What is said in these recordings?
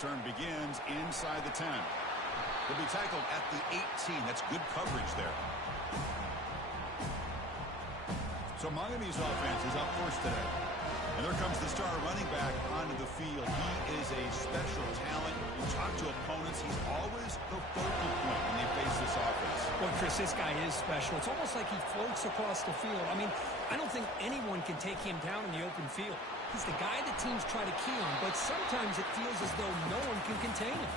return begins inside the 10. He'll be tackled at the 18. That's good coverage there. So Miami's offense is up first today. And there comes the star running back onto the field. He is a special talent. You talk to opponents, he's always the focal point when they face this offense. Well, Chris, this guy is special. It's almost like he floats across the field. I mean, I don't think anyone can take him down in the open field. He's the guy the teams try to key on, but sometimes it feels as though no one can contain him.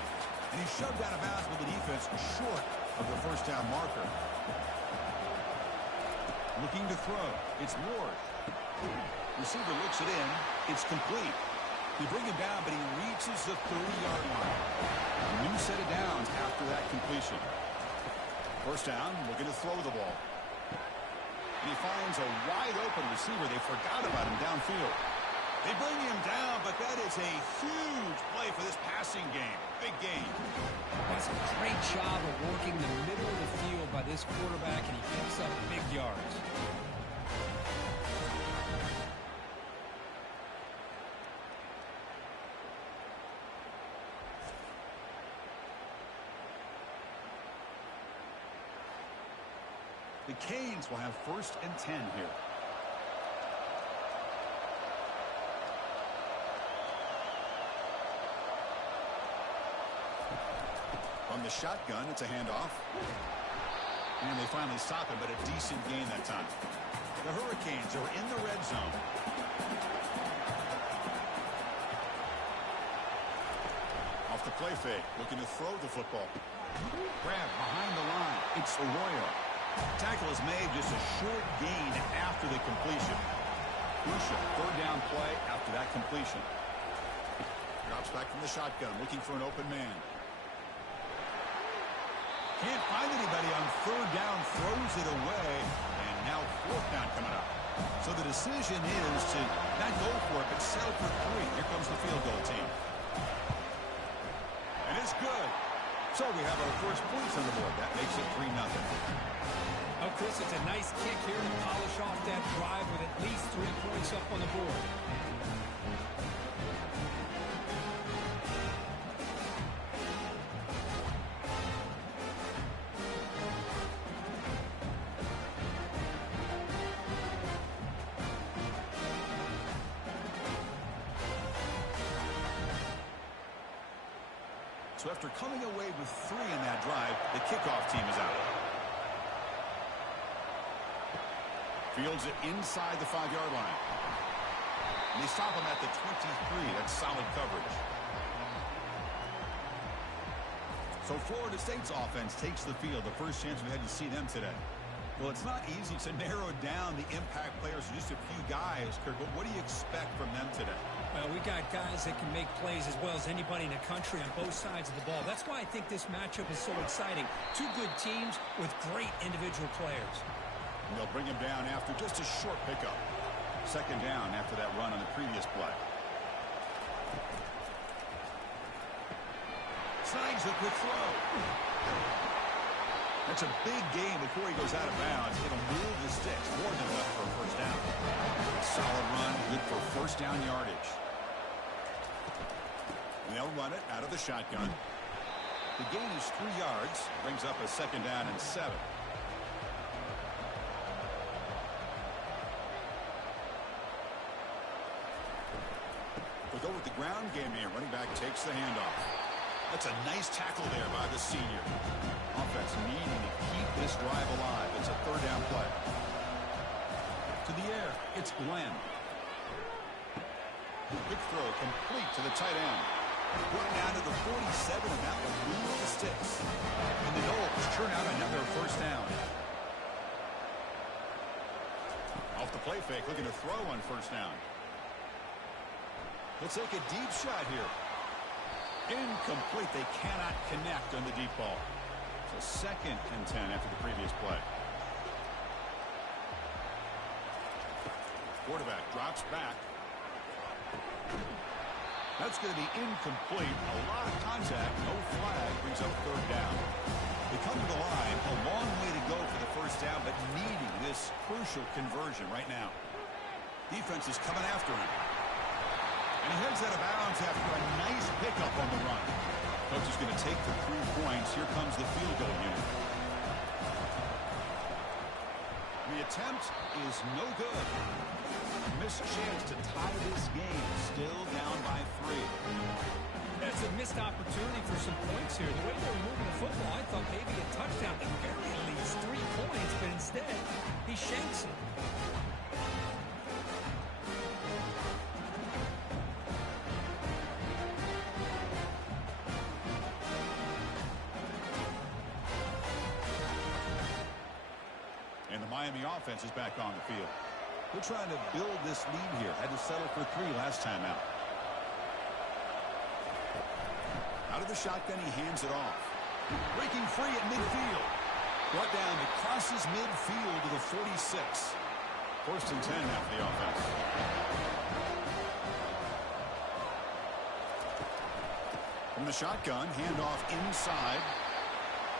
And he's shoved out of bounds with the defense short of the first down marker. Looking to throw. It's Ward. Receiver looks it in. It's complete. You bring him down, but he reaches the 30-yard line. A new set of downs after that completion. First down, looking to throw the ball. And he finds a wide-open receiver. They forgot about him downfield. They bring him down, but that is a huge play for this passing game. Big game. That's a great job of working the middle of the field by this quarterback, and he picks up big yards. The Canes will have 1st and 10 here. From the shotgun, it's a handoff. And they finally stop him, but a decent gain that time. The Hurricanes are in the red zone. Off the play fake, looking to throw the football. Grab behind the line. It's Arroyo. Tackle is made, just a short gain after the completion. Crucial 3rd down play after that completion. Drops back from the shotgun, looking for an open man. Can't find anybody on 3rd down, throws it away, and now 4th down coming up. So the decision is to not go for it, but settle for 3. Here comes the field goal team. And it's good. So we have our first points on the board. That makes it 3-0. Oh, Chris, it's a nice kick here to polish off that drive with at least 3 points up on the board. So after coming away with 3 in that drive, the kickoff team is out. Fields it inside the 5-yard line. And they stop him at the 23. That's solid coverage. So Florida State's offense takes the field. The first chance we had to see them today. Well, it's not easy to narrow down the impact players to just a few guys, Kirk, but what do you expect from them today? Well, we got guys that can make plays as well as anybody in the country on both sides of the ball. That's why I think this matchup is so exciting. 2 good teams with great individual players. And they'll bring him down after just a short pickup. 2nd down after that run on the previous play. Snags a quick throw. That's a big gain before he goes out of bounds. It'll move the sticks. More than enough for a 1st down. Solid run, good for 1st down yardage. And they'll run it out of the shotgun. The gain is 3 yards. Brings up a 2nd down and 7. We'll go with the ground game here. Running back takes the handoff. That's a nice tackle there by the senior. Offense needing to keep this drive alive. It's a 3rd down play. To the air, it's Glenn. Big throw complete to the tight end. Going down to the 47, and that will move the sticks. And the Knowles turn out another 1st down. Off the play fake, looking to throw on 1st down. He'll take a deep shot here. Incomplete. They cannot connect on the deep ball. So 2nd and 10 after the previous play. Quarterback drops back. That's going to be incomplete. A lot of contact. No flag. Brings up 3rd down. They come to the line. A long way to go for the 1st down, but needing this crucial conversion right now. Defense is coming after him. And he heads out of bounds after a nice pickup on the run. Coach is going to take the 3 points. Here comes the field goal unit. The attempt is no good. Missed chance to tie this game. Still down by 3. That's a missed opportunity for some points here. The way they were moving the football, I thought maybe a touchdown, at very least 3 points, but instead, he shanks it. And the Miami offense is back on the field. They're trying to build this lead here. Had to settle for 3 last time out. Out of the shotgun, he hands it off. Breaking free at midfield. Brought down, it crosses midfield to the 46. 1st and 10 now for the offense. From the shotgun, handoff inside.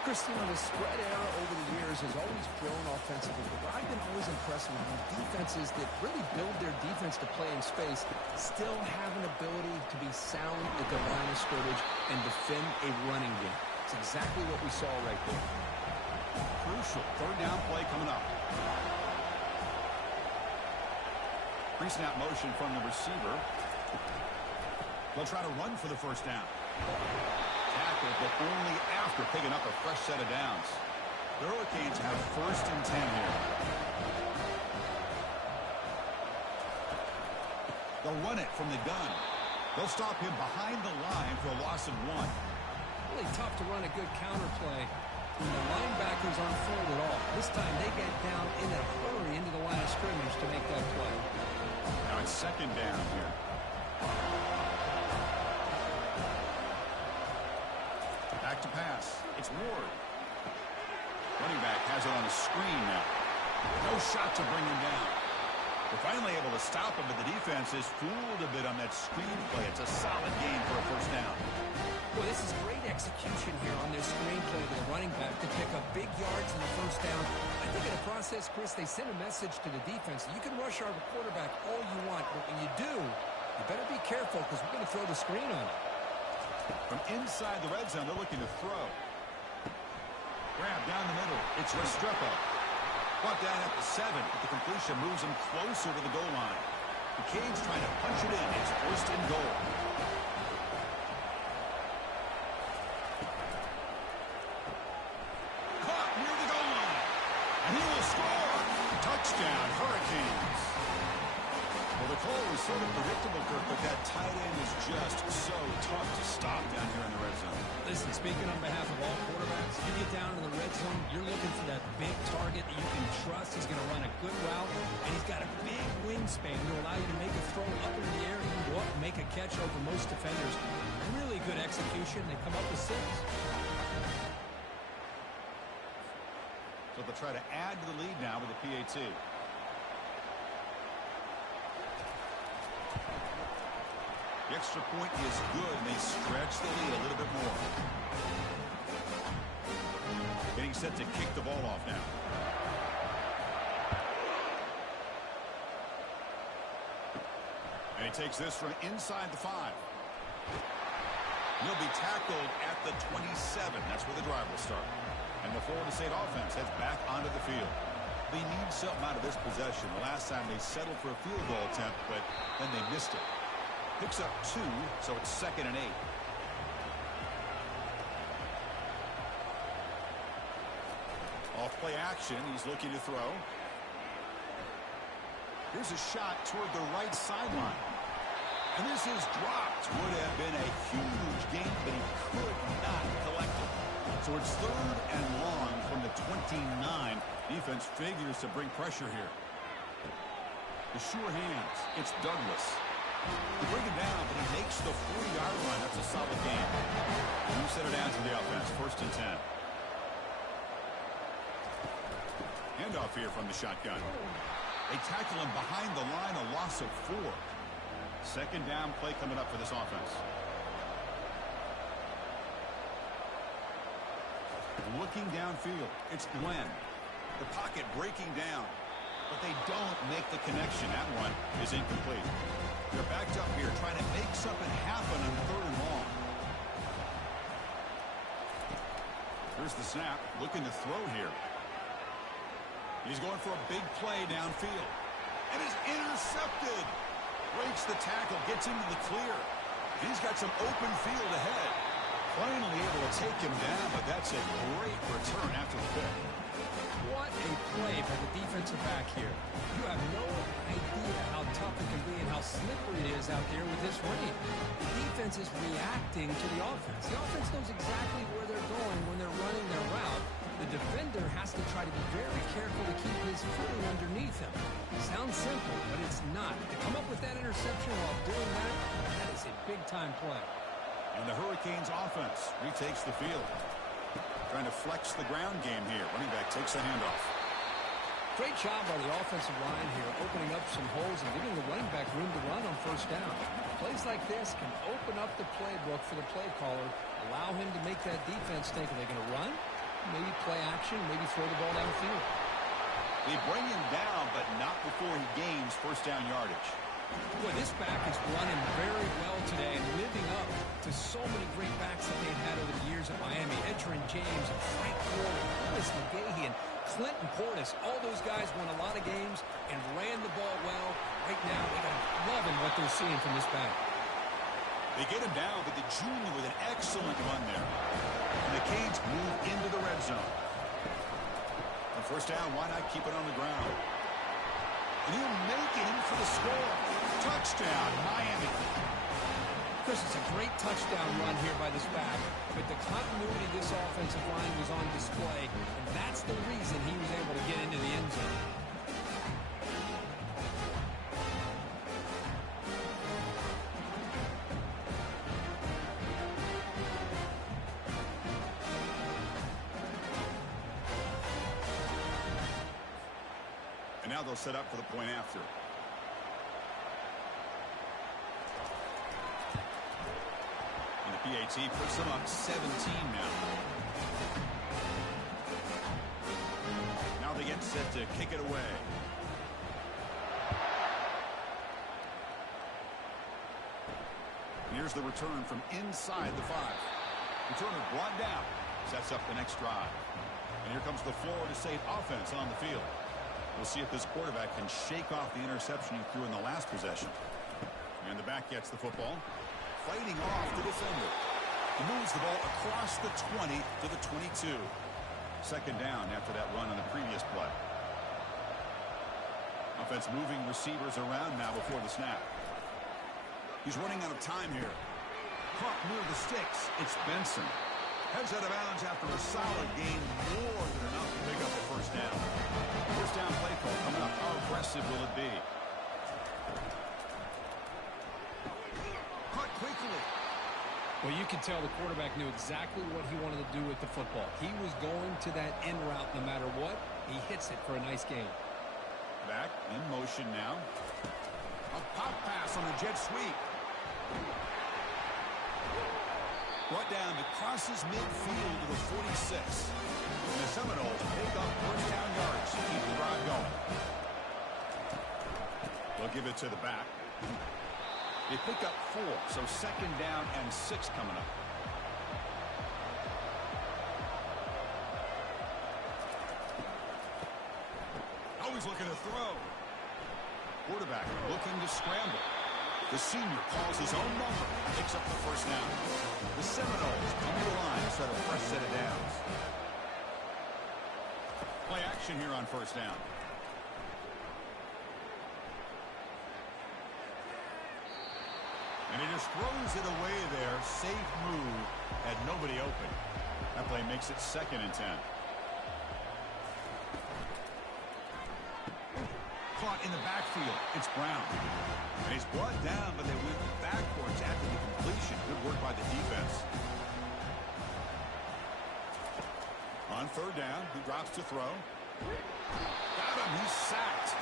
Christian, the spread era over the years has always grown offensively, but I've been always impressed with defenses that really build their defense to play in space, still have an ability to be sound at the line of scrimmage and defend a running game. It's exactly what we saw right there. Crucial 3rd down play coming up. Pre-snap motion from the receiver. They'll try to run for the 1st down. Tackle, but only after picking up a fresh set of downs. The Hurricanes have 1st and 10 here. They'll run it from the gun. They'll stop him behind the line for a loss of 1. Really tough to run a good counter play when the linebackers aren't forward at all. This time they get down in a hurry into the line of scrimmage to make that play. Now it's 2nd down here. Back to pass. It's Ward. Running back has it on a screen now. No shot to bring him down. They're finally able to stop him, but the defense is fooled a bit on that screen play. It's a solid gain for a 1st down. Well, this is great execution here on this screen play to the running back to pick up big yards in the 1st down. I think in the process, Chris, they send a message to the defense. You can rush our quarterback all you want, but when you do, you better be careful because we're going to throw the screen on it. From inside the red zone, they're looking to throw. Grab down the middle. It's Restrepo. Brought down at the 7, but the completion moves him closer to the goal line. The Canes trying to punch it in. It's 1st and goal. Caught near the goal line. And he will score. Touchdown, Hurricanes. Well, the call was sort of predictable, Kirk, but that tight end is just so tough to stop down here in the red zone. Listen, speaking on behalf of all quarterbacks, you get down in the red zone, you're looking for that big target that you can trust. He's going to run a good route, and he's got a big wingspan to allow you to make a throw up in the air. You can go up and make a catch over most defenders. Really good execution. They come up with 6. So they'll try to add to the lead now with the PAT. The extra point is good, and they stretch the lead a little bit more. Getting set to kick the ball off now. And he takes this from inside the 5. He'll be tackled at the 27. That's where the drive will start. And the Florida State offense heads back onto the field. They need something out of this possession. The last time they settled for a field goal attempt, but then they missed it. Picks up 2, so it's 2nd and 8. Off play action, he's looking to throw. Here's a shot toward the right sideline. And this is dropped. Would have been a huge gain, but he could not collect it. So it's 3rd and long from the 29. Defense figures to bring pressure here. The sure hands. It's Douglas. They bring him down, but he makes the 40-yard line. That's a solid game. You set it down to the offense. 1st and 10. Handoff here from the shotgun. They tackle him behind the line, a loss of 4. 2nd down play coming up for this offense. Looking downfield, it's Glenn. The pocket breaking down, but they don't make the connection. That one is incomplete. They're backed up here trying to make something happen on 3rd and long. Here's the snap, looking to throw here. He's going for a big play downfield. And is intercepted. Breaks the tackle, gets into the clear. He's got some open field ahead. Finally able to take him down, but that's a great return after the pick. What a play by the defensive back here. You have no idea how tough it can be and how slippery it is out there with this rain. The defense is reacting to the offense. The offense knows exactly where they're going when they're running their route. The defender has to try to be very careful to keep his footing underneath him. Sounds simple, but it's not. To come up with that interception while doing that, that is a big-time play. And the Hurricanes offense retakes the field. Trying to flex the ground game here. Running back takes the handoff. Great job by the offensive line here, opening up some holes and giving the running back room to run on 1st down. Plays like this can open up the playbook for the play caller, allow him to make that defense think, are they going to run? Maybe play action, maybe throw the ball downfield. They bring him down, but not before he gains 1st down yardage. Boy, this back is running very well today and living up to so many great backs that they've had over the years at Miami. Edgerrin James and Frank Gore and Chris McGahee and Clinton Portis. All those guys won a lot of games and ran the ball well. Right now, they're loving what they're seeing from this back. They get him down, but the junior with an excellent run there. And the Canes move into the red zone. On 1st down, why not keep it on the ground? And he'll make it in for the score. Touchdown, Miami. Chris, it's a great touchdown run here by this back, but the continuity of this offensive line was on display, and that's the reason he was able to get into the end zone. And now they'll set up for the point after. And the PAT puts them up 17 now. Now they get set to kick it away. And here's the return from inside the 5. Returner brought down. Sets up the next drive. And here comes the Florida State offense on the field. We'll see if this quarterback can shake off the interception he threw in the last possession. And the back gets the football. Fighting off the defender. He moves the ball across the 20 to the 22. 2nd down after that run on the previous play. Offense moving receivers around now before the snap. He's running out of time here. Caught near the sticks. It's Benson. Heads out of bounds after a solid gain, more than enough to pick up a 1st down. 1st down play call coming up. How aggressive will it be? Caught quickly. Well, you can tell the quarterback knew exactly what he wanted to do with the football. He was going to that end route no matter what. He hits it for a nice gain. Back in motion now. A pop pass on a jet sweep. Brought down to crosses midfield to the 46. And the Seminoles pick up 1st down yards to keep the drive going. They'll give it to the back. They pick up 4, so 2nd down and 6 coming up. Always looking to throw. Quarterback looking to scramble. The senior calls his own number, picks up the 1st down. The Seminoles come to the line, set a fresh set of downs. Play action here on 1st down. And he just throws it away there. Safe move. Had nobody open. That play makes it 2nd and 10. Caught in the backfield. It's Brown. And he's brought down, but they went backwards after the completion. Good work by the defense. On 3rd down, he drops to throw. Got him. He's sacked.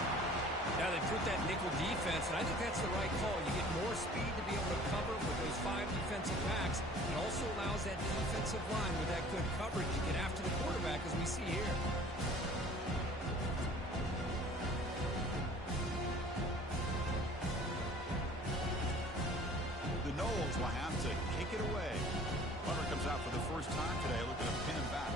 Now they put that nickel defense, and I think that's the right call. You get more speed to be able to cover with those 5 defensive backs. It also allows that defensive line with that good coverage to get after the quarterback, as we see here. Eagles will have to kick it away. Punter comes out for the first time today, looking to pin him back.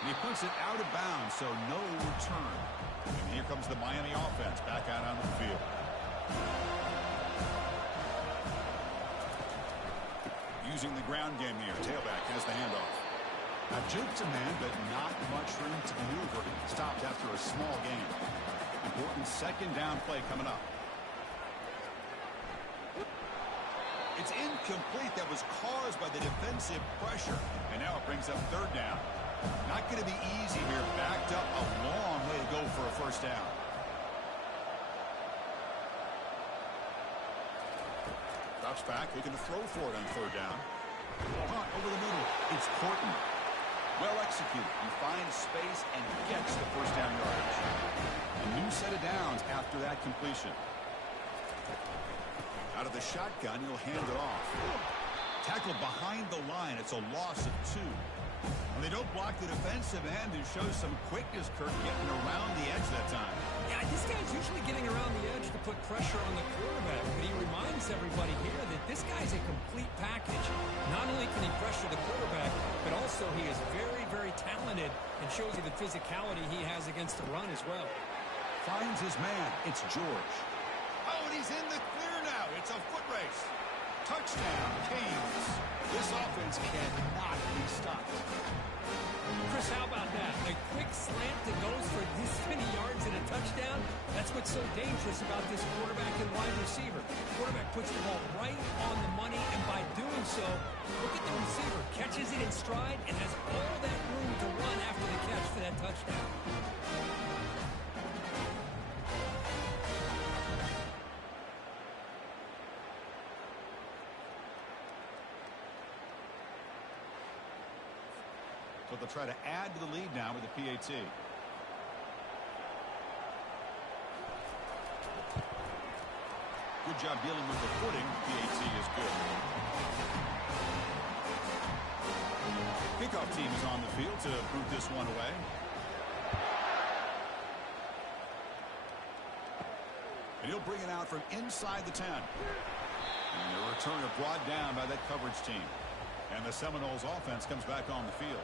And he puts it out of bounds, so no return. And here comes the Miami offense back out on the field. Using the ground game here. Tailback has the handoff. Now juke to man, but not much room to maneuver. Stopped after a small gain. Important second down play coming up. It's incomplete. That was caused by the defensive pressure. And now it brings up third down. Not going to be easy here. Backed up a long way to go for a first down. Drops back, looking to throw for it on third down. Punt over the middle. It's Horton. Well executed. He finds space and gets the first down yardage. A new set of downs after that completion. Out of the shotgun, he'll hand it off. Tackled behind the line. It's a loss of 2. And they don't block the defensive end, who shows some quickness, Kirk, getting around the edge that time. Yeah, this guy's usually getting around the edge to put pressure on the quarterback, but he reminds everybody here that this guy's a complete package. Not only can he pressure the quarterback, but also he is very, very talented and shows you the physicality he has against the run as well. Finds his man. It's George. Oh, and he's in the clear now. It's a foot race. Touchdown, Canes. This offense cannot be stopped. Chris, how about that? A quick slant that goes for this many yards and a touchdown. That's what's so dangerous about this quarterback and wide receiver. Quarterback puts the ball right on the money, and by doing so, look at the receiver. Catches it in stride and has all that room to run after the catch for that touchdown. So they'll try to add to the lead now with the PAT. Good job dealing with the footing. PAT is good. Kickoff team is on the field to boot this one away. And he'll bring it out from inside the 10. And the returner brought down by that coverage team. And the Seminoles offense comes back on the field.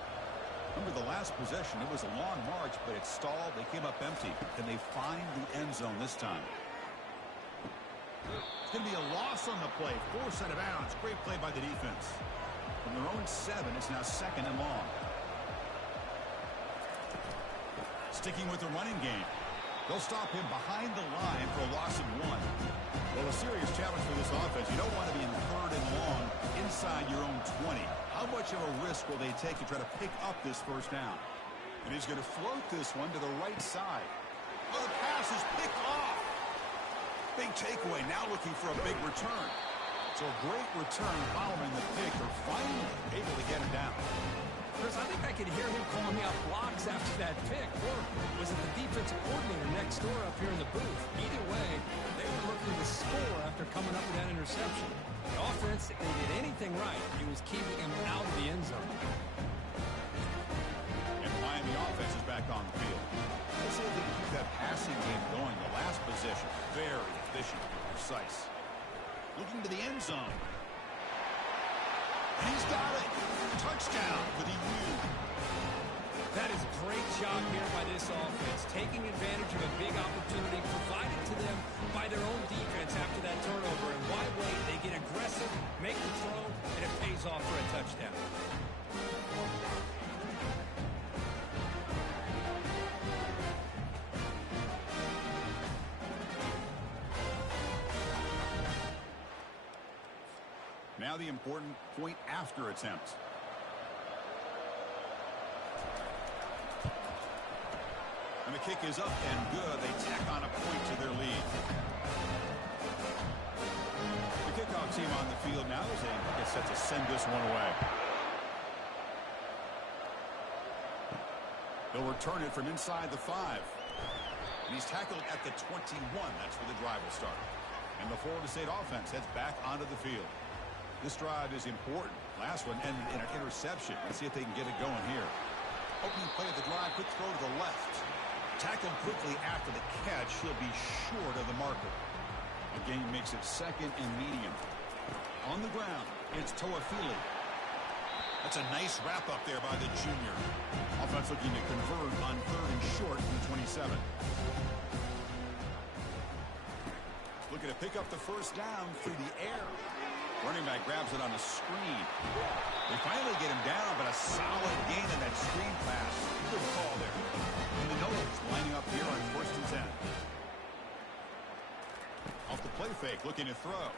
Remember the last possession, it was a long march, but it stalled. They came up empty. Can they find the end zone this time? It's going to be a loss on the play. Forced out of bounds. Great play by the defense. From their own 7, it's now second and long. Sticking with the running game. They'll stop him behind the line for a loss of 1. Well, a serious challenge for this offense. You don't want to be in third and long inside your own 20. How much of a risk will they take to try to pick up this first down? And he's going to float this one to the right side. Oh, the pass is picked off. Big takeaway. Now looking for a big return. So a great return following the pick. They're finally able to get him down. Chris, I think I could hear him calling out blocks after that pick. Or was it the defensive coordinator next door up here in the booth? Either way, they were looking to score after coming up with that interception. The offense, if they did anything right, it was keeping him out of the end zone. And the Miami offense is back on the field. Let's see if they can keep that passing game going. The last possession, very efficient and precise. Looking to the end zone. And he's got it. Touchdown for the U. That is a great job here by this offense, taking advantage of a big opportunity provided to them by their own defense after that turnover. And why wait? They get aggressive, make the throw, and it pays off for a touchdown. Now the important point after attempt. And the kick is up and good. They tack on a point to their lead. The kickoff team on the field now as they get set to send this one away. They'll return it from inside the 5. And he's tackled at the 21. That's where the drive will start. And the Florida State offense heads back onto the field. This drive is important. Last one ended in an interception. Let's see if they can get it going here. Opening play of the drive, quick throw to the left. Tackled quickly after the catch. He'll be short of the marker. The game makes it second and medium. On the ground, it's Toafili. That's a nice wrap-up there by the junior. Offense looking to convert on 3rd and short from the 27. Looking to pick up the first down through the air. Running back grabs it on a screen. They finally get him down, but a solid gain in that screen pass. Good call there. And the Noles lining up here on 1st and 10. Off the play fake, looking to throw.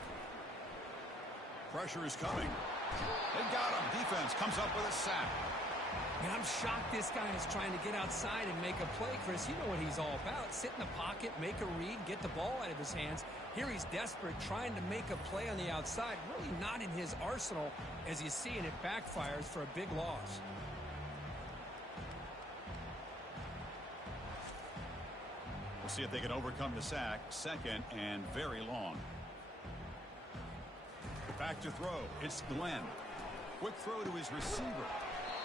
Pressure is coming. They got him. Defense comes up with a sack. Man, I'm shocked this guy is trying to get outside and make a play, Chris. You know what he's all about. Sit in the pocket, make a read, get the ball out of his hands. Here he's desperate, trying to make a play on the outside. Really not in his arsenal, as you see, and it backfires for a big loss. We'll see if they can overcome the sack. 2nd and very long. Back to throw. It's Glenn. Quick throw to his receiver.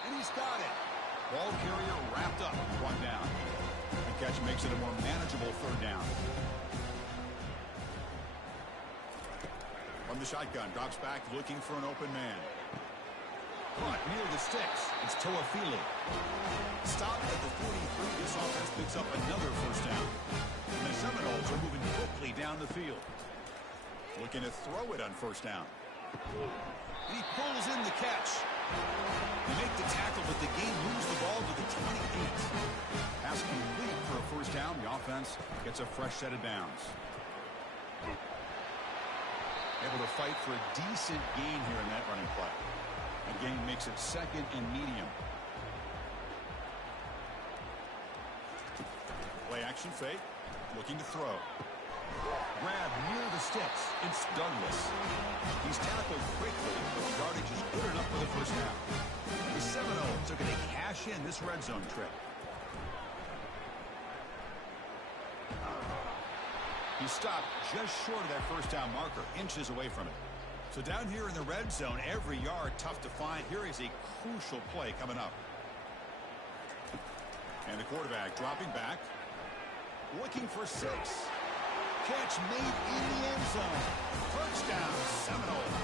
And he's got it. Ball carrier wrapped up. 1 down. The catch makes it a more manageable 3rd down. From the shotgun. Drops back looking for an open man. Caught near the sticks. It's Toafili. Stopped at the 43. This offense picks up another 1st down. And the Seminoles are moving quickly down the field. Looking to throw it on 1st down. And he pulls in the catch. They make the tackle, but the game moves the ball to the 28. Pass complete for a 1st down. The offense gets a fresh set of downs. Able to fight for a decent gain here in that running play. The game makes it 2nd and medium. Play action fake. Looking to throw. Grab near the sticks. It's Douglas. He's tackled quickly, but the yardage is good enough for the 1st down. The Seminoles are going to cash in this red zone trip. He stopped just short of that 1st down marker, inches away from it. So down here in the red zone, every yard tough to find. Here is a crucial play coming up. And the quarterback dropping back. Looking for 6. Catch made in the end zone. Touchdown, Seminoles.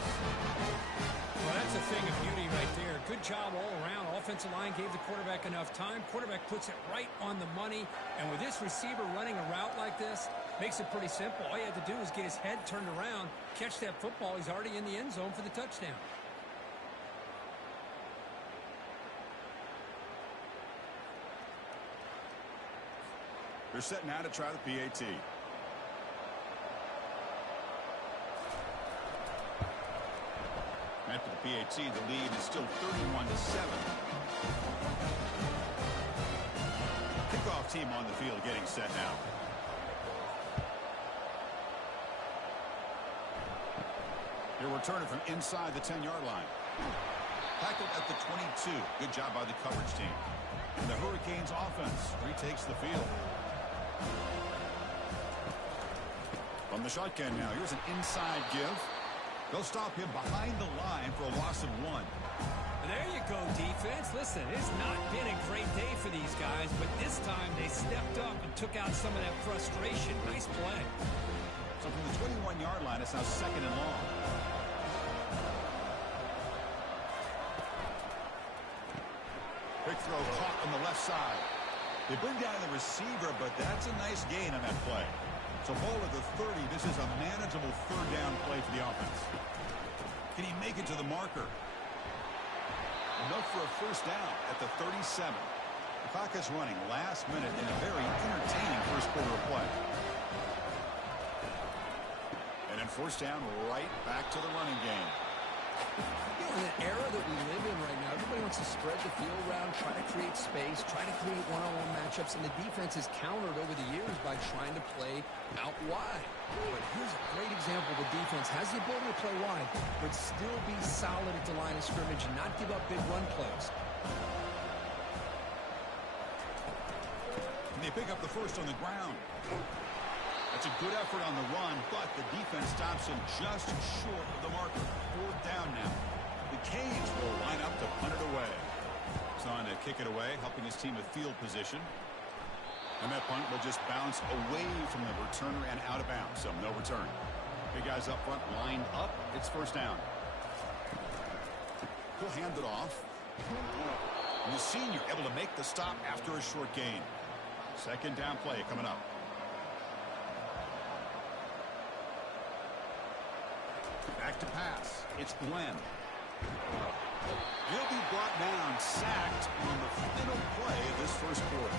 Well, that's a thing of beauty right there. Good job all around. Offensive line gave the quarterback enough time. Quarterback puts it right on the money. And with this receiver running a route like this, makes it pretty simple. All you had to do is get his head turned around, catch that football. He's already in the end zone for the touchdown. They're set now to try the PAT. After the PAT, the lead is still 31-7. Kickoff team on the field getting set now. They're returning from inside the 10-yard line. Tackled at the 22. Good job by the coverage team. And the Hurricanes offense retakes the field. From the shotgun now, here's an inside give. They'll stop him behind the line for a loss of 1. There you go, defense. Listen, it's not been a great day for these guys, but this time they stepped up and took out some of that frustration. Nice play. So from the 21-yard line, it's now 2nd and long. Quick throw caught on the left side. They bring down the receiver, but that's a nice gain on that play. So ball at the 30. This is a manageable 3rd down play for the offense. Can he make it to the marker? Enough for a 1st down at the 37. The clock is running last minute in a very entertaining 1st quarter of play. And then 1st down right back to the running game. You know, in the era that we live in right now, everybody wants to spread the field around, try to create space, try to create one-on-one matchups, and the defense has countered over the years by trying to play out wide. But here's a great example. The defense has the ability to play wide, but still be solid at the line of scrimmage and not give up big run plays. And they pick up the 1st on the ground. That's a good effort on the run, but the defense stops him just short of the marker. 4th down now. The Canes will line up to punt it away. He's on to kick it away, helping his team with field position. And that punt will just bounce away from the returner and out of bounds, so no return. Three guys up front lined up. It's first down. He'll hand it off. And the senior able to make the stop after a short gain. Second down play coming up. Back to pass. It's Glenn. He'll be brought down, sacked on the final play of this first quarter.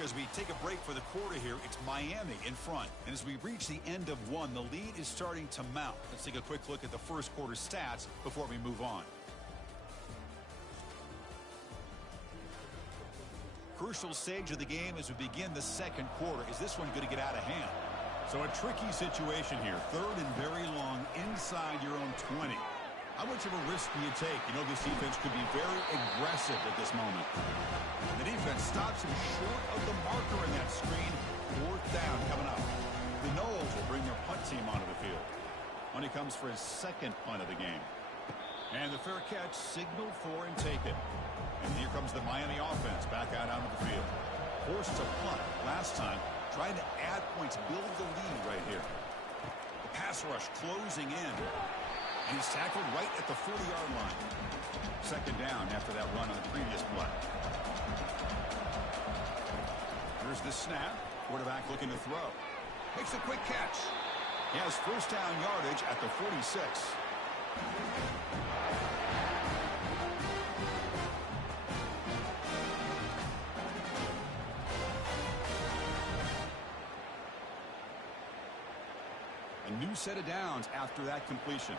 As we take a break for the quarter here, it's Miami in front. And as we reach the end of one, the lead is starting to mount. Let's take a quick look at the first quarter stats before we move on. Crucial stage of the game as we begin the second quarter. Is this one going to get out of hand? So a tricky situation here. Third and very long inside your own 20. How much of a risk do you take? You know, this defense could be very aggressive at this moment. The defense stops him short of the marker in that screen. Fourth down coming up. The Noles will bring their punt team onto the field. When he comes for his second punt of the game. And the fair catch signaled for and taken. And here comes the Miami offense back out onto the field. Forced to punt last time. Trying to add points, build the lead right here. The pass rush closing in. And he's tackled right at the 40-yard line. Second down after that run on the previous play. Here's the snap. Quarterback looking to throw. Makes a quick catch. He has first down yardage at the 46. A new set of downs after that completion.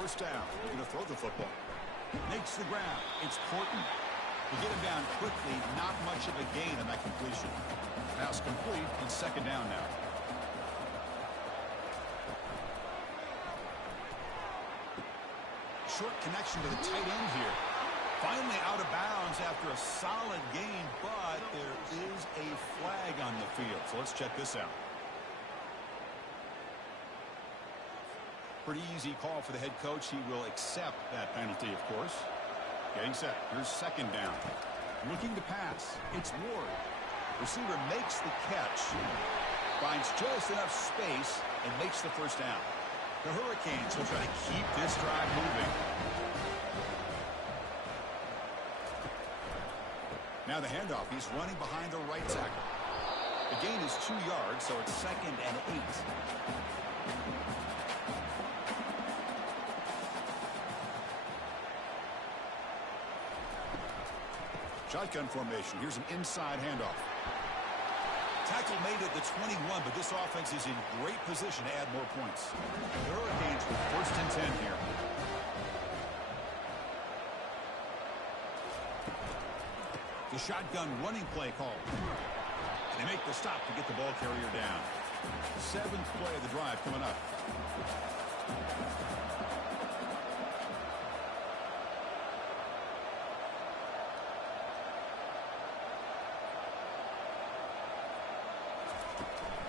First down. They're going to throw the football. Makes the grab. It's Porton. To get him down quickly, not much of a gain on that completion. Pass complete and second down now. Short connection to the tight end here. Finally out of bounds after a solid gain, but there is a flag on the field. So let's check this out. Pretty easy call for the head coach. He will accept that penalty, of course. Getting set. Here's second down. Looking to pass. It's Ward. Receiver makes the catch. Finds just enough space and makes the first down. The Hurricanes will try to keep this drive moving. Now the handoff. He's running behind the right tackle. The gain is 2 yards, so it's second and 8. Shotgun formation. Here's an inside handoff. Tackle made at the 21, but this offense is in great position to add more points. The Hurricanes with first and 10 here. The shotgun running play call. And they make the stop to get the ball carrier down. Seventh play of the drive coming up.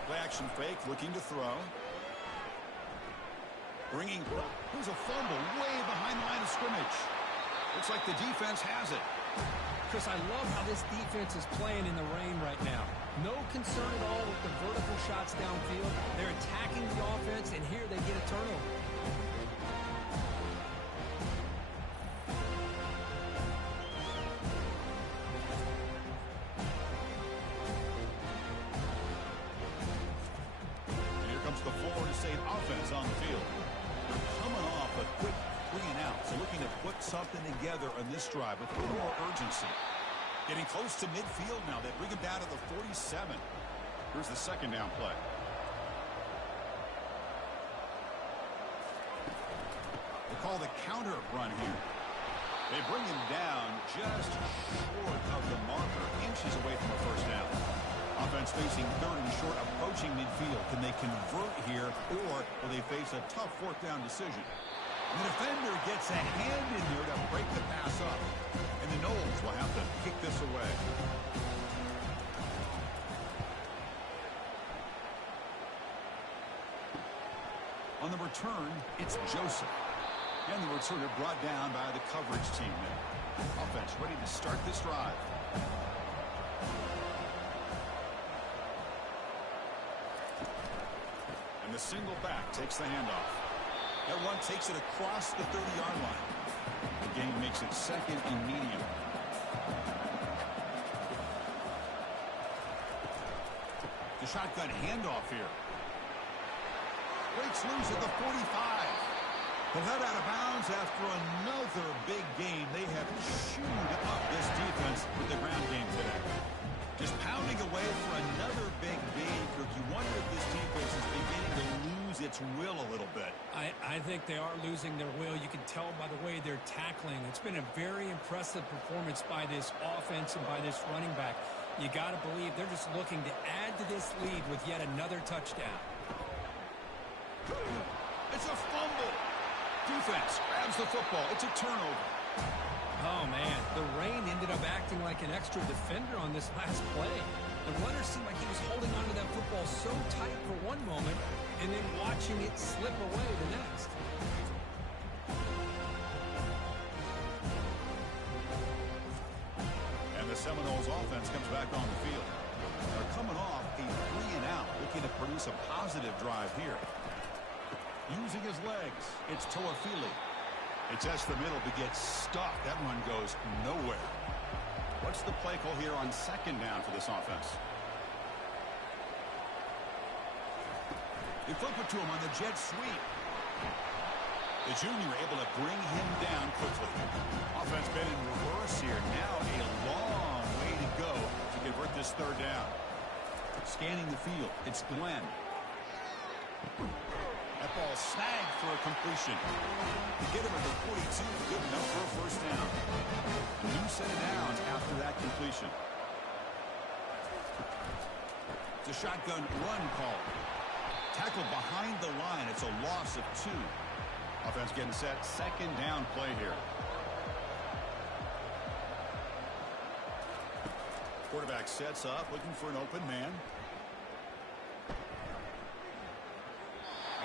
Play action fake, looking to throw. Here's a fumble way behind the line of scrimmage. Looks like the defense has it. Chris, I love how this defense is playing in the rain right now. No concern at all with the vertical shots downfield. They're attacking the offense, and here they get a turnover. And here comes the Florida State offense on the field. They're coming off a quick 3 and out, so looking to put something together on this drive with a little more urgency. Getting close to midfield now. They bring him down to the 47. Here's the second down play. They call the counter run here. They bring him down just short of the marker, inches away from a first down. Offense facing third and short, approaching midfield. Can they convert here, or will they face a tough fourth down decision? And the defender gets a hand in there to break the pass up. And the Noles will have to kick this away. return, it's Joseph. And the returner brought down by the coverage team there. Offense ready to start this drive. And the single back takes the handoff. That run takes it across the 30-yard line. The game makes it second and medium. The shotgun handoff here. Breaks loose at the 45. But head out of bounds after another big game. They have chewed up this defense with the ground game today. Just pounding away for another big game. You wonder if this defense is beginning to lose its will a little bit. I think they are losing their will. You can tell by the way they're tackling. It's been a very impressive performance by this offense and by this running back. You got to believe they're just looking to add to this lead with yet another touchdown. It's a fumble. Defense grabs the football. It's a turnover. Oh, man. The rain ended up acting like an extra defender on this last play. The runner seemed like he was holding onto that football so tight for one moment and then watching it slip away the next. And the Seminoles offense comes back on the field. They're coming off a 3-and-out, looking to produce a positive drive here. Using his legs, it's Toafili. They test the middle to get stuck. That one goes nowhere. What's the play call here on second down for this offense? They flip it to him on the jet sweep. The junior able to bring him down quickly. Offense been in reverse here. Now a long way to go to convert this third down. Scanning the field, it's Glenn. That ball snagged for a completion. To get him at the 42, good enough for a first down. A new set of downs after that completion. It's a shotgun run call. Tackled behind the line. It's a loss of 2. Offense getting set. Second down play here. Quarterback sets up, looking for an open man.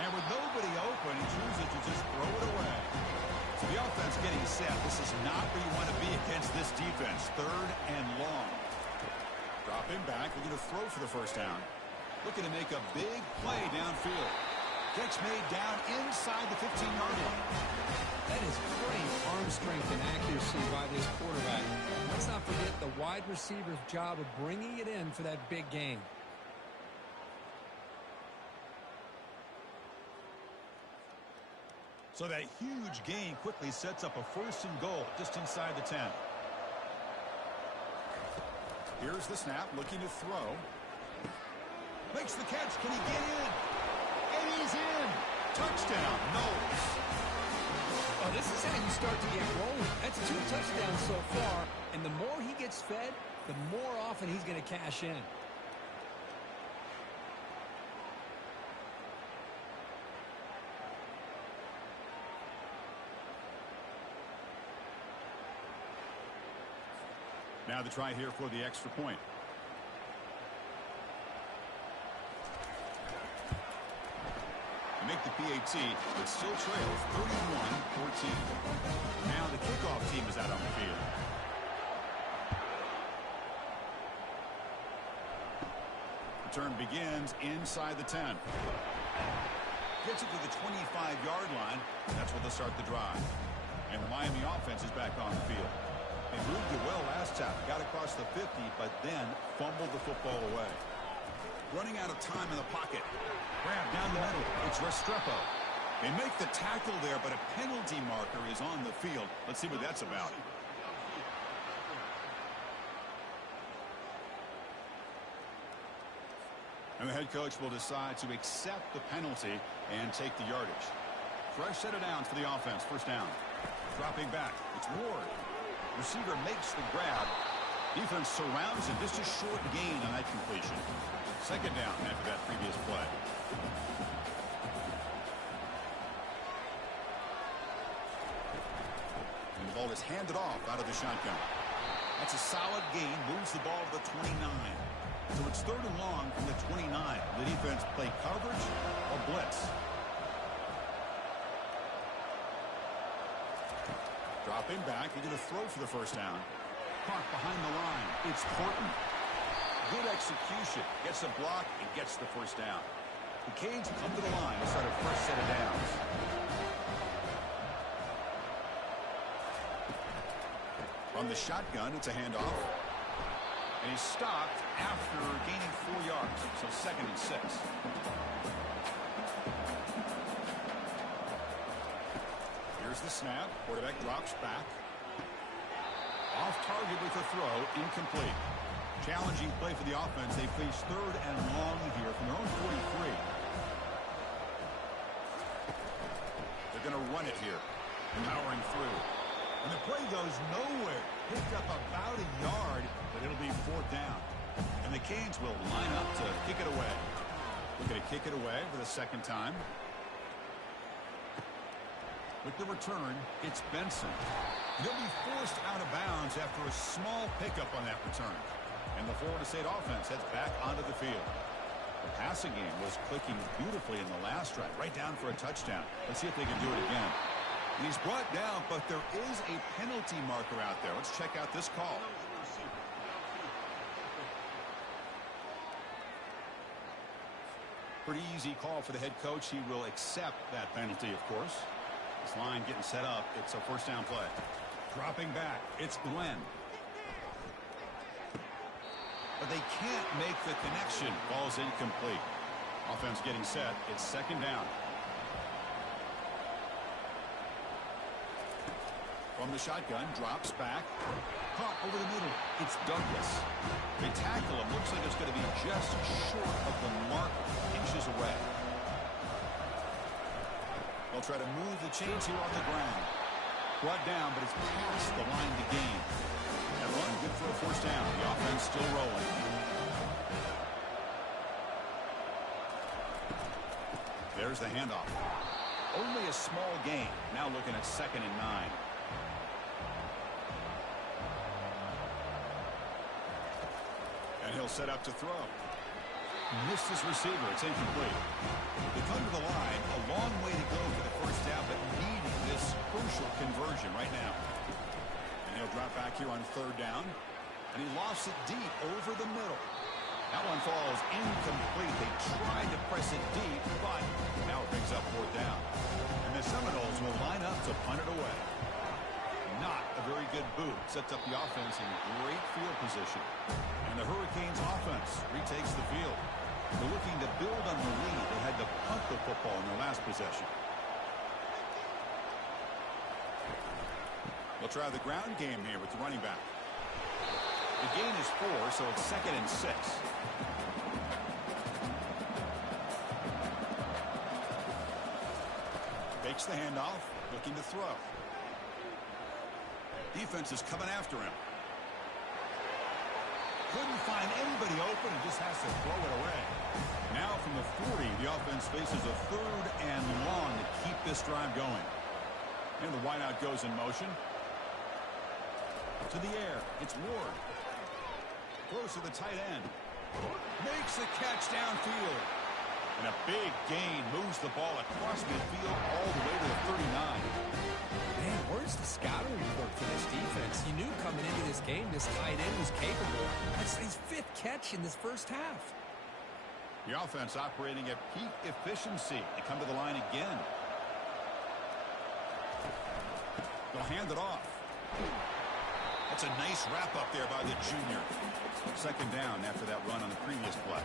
And with nobody open, he chooses to just throw it away. So the offense getting set. This is not where you want to be against this defense. Third and long. Dropping back, looking to throw for the first down. Looking to make a big play downfield. Catch made down inside the 15-yard line. That is great arm strength and accuracy by this quarterback. Let's not forget the wide receiver's job of bringing it in for that big game. So that huge gain quickly sets up a first and goal just inside the 10. Here's the snap, looking to throw. Makes the catch. Can he get in? And he's in. Touchdown, Knowles. Oh, this is how you start to get rolling. That's 2 touchdowns so far, and the more he gets fed, the more often he's going to cash in. Now the try here for the extra point. They make the PAT, but still trails 31-14. Now the kickoff team is out on the field. Return begins inside the 10. Gets it to the 25-yard line. That's where they'll start the drive. And the Miami offense is back on the field. They moved it well last time. Got across the 50, but then fumbled the football away. Running out of time in the pocket. Grab down the middle. It's Restrepo. They make the tackle there, but a penalty marker is on the field. Let's see what that's about. And the head coach will decide to accept the penalty and take the yardage. Fresh set of downs for the offense. First down. Dropping back. It's Ward. Receiver makes the grab. Defense surrounds him. Just a short gain on that completion. Second down after that previous play. And the ball is handed off out of the shotgun. That's a solid gain. Moves the ball to the 29. So it's third and long from the 29. The defense play coverage or blitz. Dropping back, he's going to throw for the first down. Caught behind the line. It's Horton. Good execution. Gets a block and gets the first down. The Canes come to the line to start a first set of downs. On the shotgun, it's a handoff. And he's stopped after gaining 4 yards. So 2nd and 6. Here's the snap. Quarterback drops back. Off target with a throw. Incomplete. Challenging play for the offense. They face 3rd and long here from their own 43. They're going to run it here. Powering through. And the play goes nowhere. Picked up about a yard, but it'll be 4th down. And the Canes will line up to kick it away. We're going to kick it away for the 2nd time. With the return, it's Benson. He'll be forced out of bounds after a small pickup on that return. And the Florida State offense heads back onto the field. The passing game was clicking beautifully in the last drive, right down for a touchdown. Let's see if they can do it again. And he's brought down, but there is a penalty marker out there. Let's check out this call. Pretty easy call for the head coach. He will accept that penalty, of course. This line getting set up. It's a first down play. Dropping back. It's Glenn. But they can't make the connection. Ball's incomplete. Offense getting set. It's 2nd down. From the shotgun, drops back. Caught over the middle. It's Douglas. They tackle him. Looks like it's going to be just short of the mark. Inches away. They'll try to move the chains here on the ground. Brought down, but it's past the line to gain. That run, good for a first down. The offense still rolling. There's the handoff. Only a small gain. Now looking at 2nd and 9. And he'll set up to throw. Missed his receiver. It's incomplete. They come to the line. A long way to go for the first down, but needing this crucial conversion right now. And he'll drop back here on 3rd down. And he lost it deep over the middle. That one falls incomplete. They tried to press it deep, but now it brings up 4th down. And the Seminoles will line up to punt it away. Not a very good boot. Sets up the offense in great field position. And the Hurricanes offense retakes the field. They're looking to build on the lead. They had to punt the football in their last possession. They'll try the ground game here with the running back. The gain is 4, so it's 2nd and 6. Takes the handoff, looking to throw. Defense is coming after him. Couldn't find anybody open and just has to throw it away. Now from the 40, the offense faces a 3rd and long to keep this drive going. And the wideout goes in motion. To the air. It's Ward. Close to the tight end. Makes the catch downfield. And a big gain moves the ball across midfield all the way to the 39. Man, where's the scouting report for this defense? You knew coming into this game this tight end was capable. That's his 5th catch in this first half. The offense operating at peak efficiency. They come to the line again. They'll hand it off. That's a nice wrap up there by the junior. 2nd down after that run on the previous play.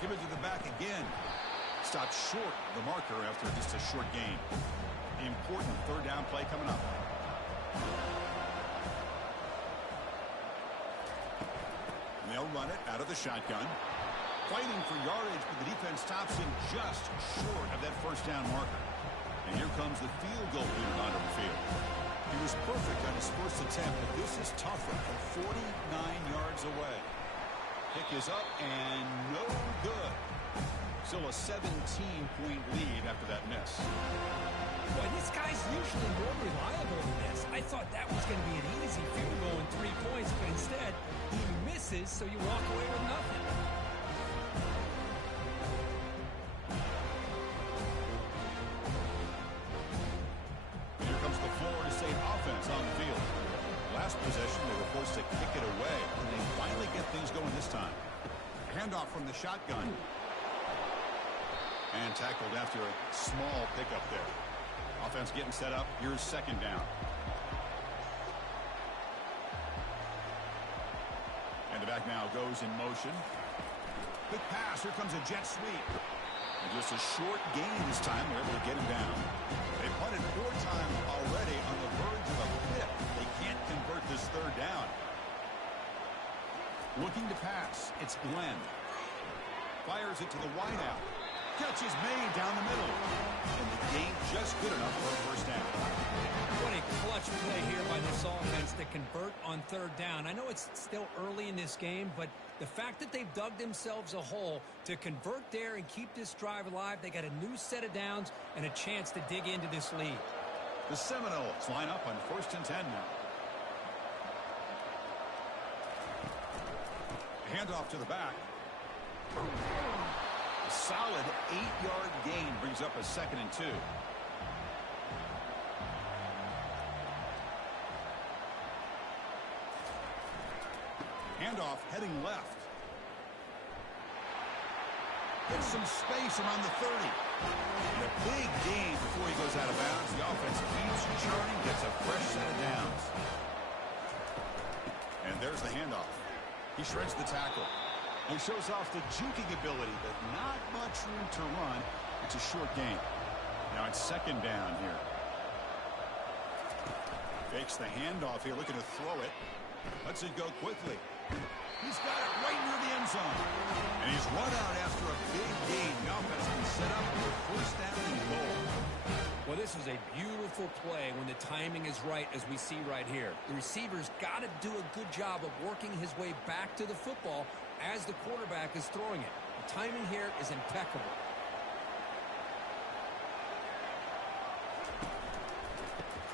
Give it to the back again. Stopped short of the marker after just a short gain. The important 3rd down play coming up. And they'll run it out of the shotgun. Fighting for yardage, but the defense stops him just short of that first down marker. And here comes the field goal unit onto the field. He was perfect on his first attempt, but this is tougher from 49 yards away. Kick is up and no good. Still a 17-point lead after that miss. Boy, this guy's usually more reliable than this. I thought that was going to be an easy field goal in 3 points, but instead he misses, so you walk away with nothing. tries to kick it away. And they finally get things going this time. Handoff from the shotgun. And tackled after a small pickup there. Offense getting set up. Here's second down. And the back now goes in motion. Quick pass. Here comes a jet sweep. And just a short gain this time. They're able to get him down. They punted 4 times already on the verge of a pick. They can't convert this third down. Looking to pass. It's Glenn. Fires it to the wideout. Catch is made down the middle. And the gain just good enough for a first down. What a clutch play here by this offense to convert on third down. I know it's still early in this game, but the fact that they've dug themselves a hole to convert there and keep this drive alive, they got a new set of downs and a chance to dig into this lead. The Seminoles line up on 1st and 10 now. Handoff to the back. A solid 8-yard gain brings up a 2nd and 2. Handoff heading left. Gets some space around the 30. And a big gain before he goes out of bounds. The offense keeps churning, gets a fresh set of downs. And there's the handoff. He shreds the tackle. He shows off the juking ability, but not much room to run. It's a short gain. Now it's second down here. Fakes the handoff here, looking to throw it. Lets it go quickly. He's got it right near the end zone. And he's run out after a big gain. The offense can set up for first down and goal. Well, this is a beautiful play when the timing is right, as we see right here. The receiver's got to do a good job of working his way back to the football as the quarterback is throwing it. The timing here is impeccable.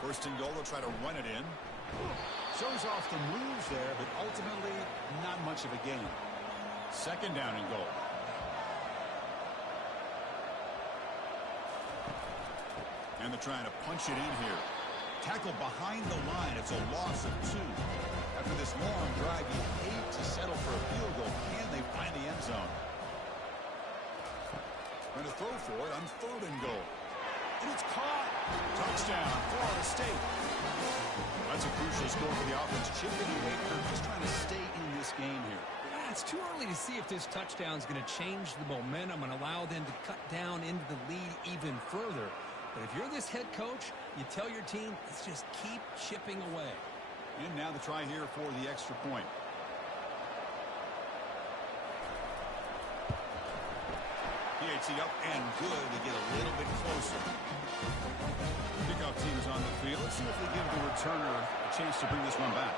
First and goal, they'll try to run it in. Shows off the moves there, but ultimately not much of a gain. Second down and goal. And they're trying to punch it in here. Tackled behind the line. It's a loss of 2. After this long drive, you hate to settle for a field goal. Can they find the end zone? Going to throw for it on 3rd and goal. And it's caught. Touchdown, Florida State. That's a crucial score for the offense. Chipping away, they're just trying to stay in this game here. It's too early to see if this touchdown is going to change the momentum and allow them to cut down into the lead even further. But if you're this head coach, you tell your team, let's just keep chipping away. And now the try here for the extra point. PAT up and good to get a little bit closer. Kickoff team is on the field. Let's see if they give the returner a chance to bring this one back.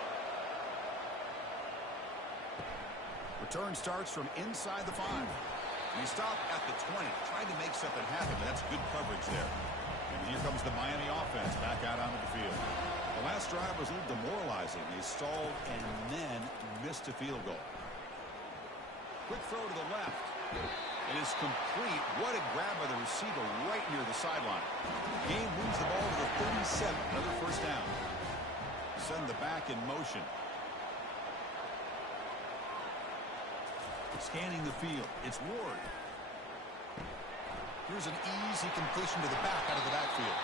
Return starts from inside the 5. And he stopped at the 20. Tried to make something happen, but that's good coverage there. And here comes the Miami offense back out onto the field. The last drive was a little demoralizing. They stalled and then missed a field goal. Quick throw to the left. It is complete. What a grab by the receiver right near the sideline. Game moves the ball to the 37. Another first down. Send the back in motion. Scanning the field. It's Ward. Here's an easy completion to the back out of the backfield.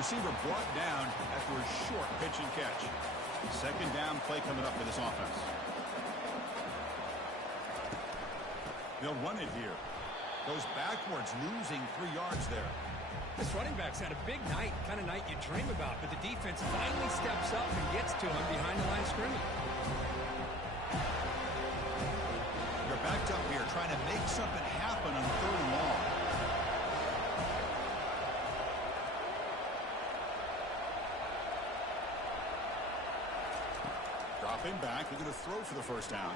Receiver brought down after a short pitch and catch. Second down play coming up for this offense. They'll run it here. Goes backwards, losing 3 yards there. This running back's had a big night, kind of night you dream about, but the defense finally steps up and gets to him behind the line of scrimmage. They're backed up here, trying to make something happen on 3rd and long. Dropping back, they're going to throw for the first down.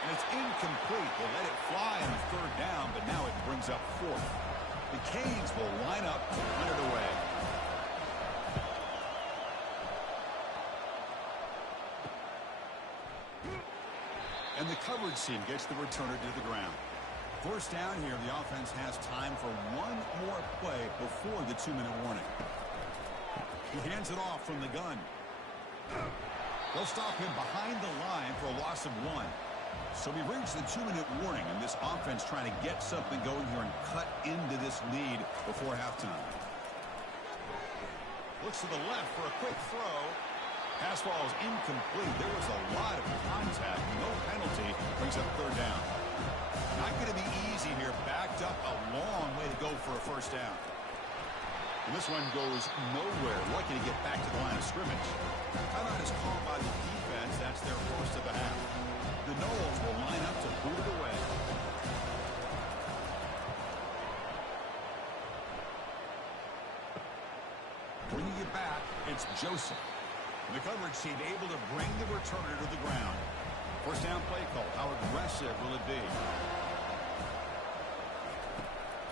And it's incomplete. They let it fly on 3rd down, but now it brings up 4th. The Canes will line up to punt it away. And the coverage team gets the returner to the ground. First down here, the offense has time for one more play before the 2-minute warning. He hands it off from the gun. They'll stop him behind the line for a loss of 1. So we reached the 2-minute warning, and this offense trying to get something going here and cut into this lead before halftime. Looks to the left for a quick throw. Pass ball is incomplete. There was a lot of contact. No penalty. Brings up 3rd down. Not going to be easy here. Backed up a long way to go for a first down. And this one goes nowhere. Lucky to get back to the line of scrimmage. Timeout is called by the defense. That's their first of the half. The Noles will line up to boot it away. Bringing it back, it's Joseph. And the coverage team able to bring the returner to the ground. First down play call. How aggressive will it be?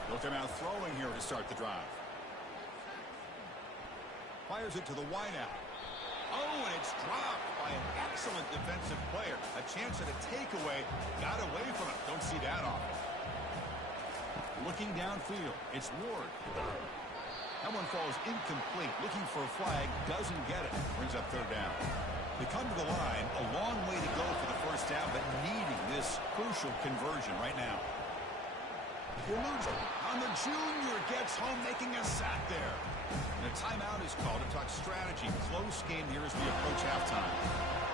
They'll come out throwing here to start the drive. Fires it to the wideout. Oh, and it's dropped by an excellent defensive player. A chance at a takeaway. Got away from it. Don't see that often. Looking downfield. It's Ward. That one falls incomplete. Looking for a flag. Doesn't get it. Brings up 3rd down. They come to the line. A long way to go for the first down, but needing this crucial conversion right now. On the junior gets home, making a sack there. And a timeout is called to talk strategy. Close game here as we approach halftime.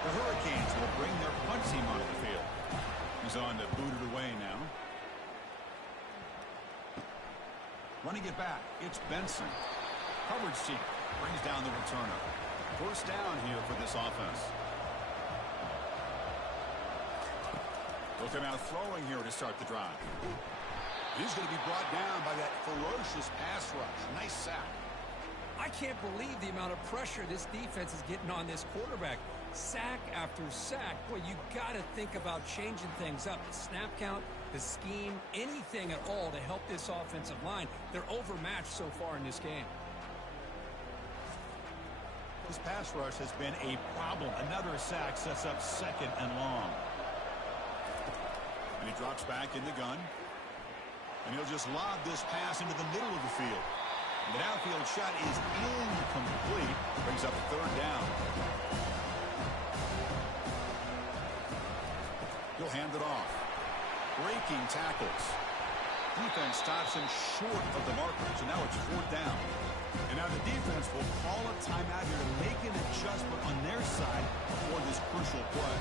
The Hurricanes will bring their punt team onto the field. He's on to boot it away now. Running it back, it's Benson. Coverage team brings down the returner. First down here for this offense. They'll come out throwing here to start the drive. He's going to be brought down by that ferocious pass rush. Nice sack. I can't believe the amount of pressure this defense is getting on this quarterback. Sack after sack. Boy, you got to think about changing things up. The snap count, the scheme, anything at all to help this offensive line. They're overmatched so far in this game. This pass rush has been a problem. Another sack sets up 2nd and long. And he drops back in the gun. And he'll just lob this pass into the middle of the field. The downfield shot is incomplete. Brings up 3rd down. He'll hand it off. Breaking tackles. Defense stops him short of the marker. So now it's 4th down. And now the defense will call a timeout here to make an adjustment on their side before this crucial play.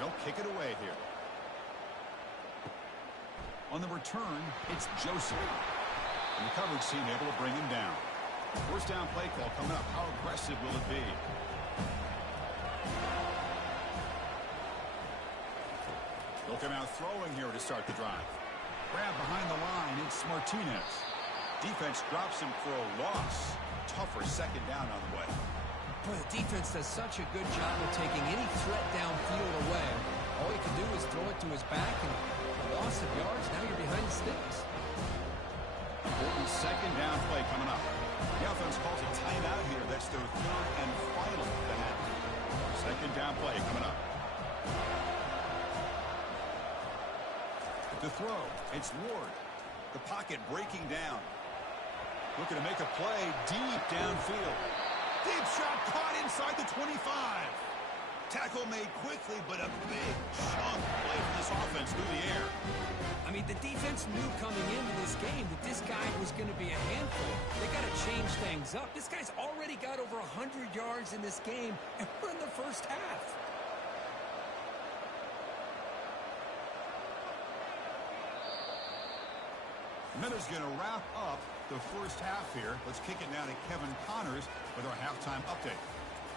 They'll kick it away here. On the return, it's Joseph. And the coverage team able to bring him down. First down play call coming up. How aggressive will it be? They'll come out throwing here to start the drive. Grab behind the line. It's Martinez. Defense drops him for a loss. Tougher 2nd down on the way. Boy, the defense does such a good job of taking any threat downfield away. All you can do is throw it to his back and loss of yards. Now you're behind the sticks. 2nd down play coming up. The offense calls a timeout here. That's their 3rd and final of the half. 2nd down play coming up. To throw, it's Ward. The pocket breaking down. Looking to make a play deep downfield. Deep shot caught inside the 25. Tackle made quickly, but a big chunk play for this offense through the air. I mean, the defense knew coming into this game that this guy was going to be a handful. They got to change things up. This guy's already got over 100 yards in this game, and we're in the first half. Miller's going to wrap up the first half here. Let's kick it now to Kevin Connors with our halftime update.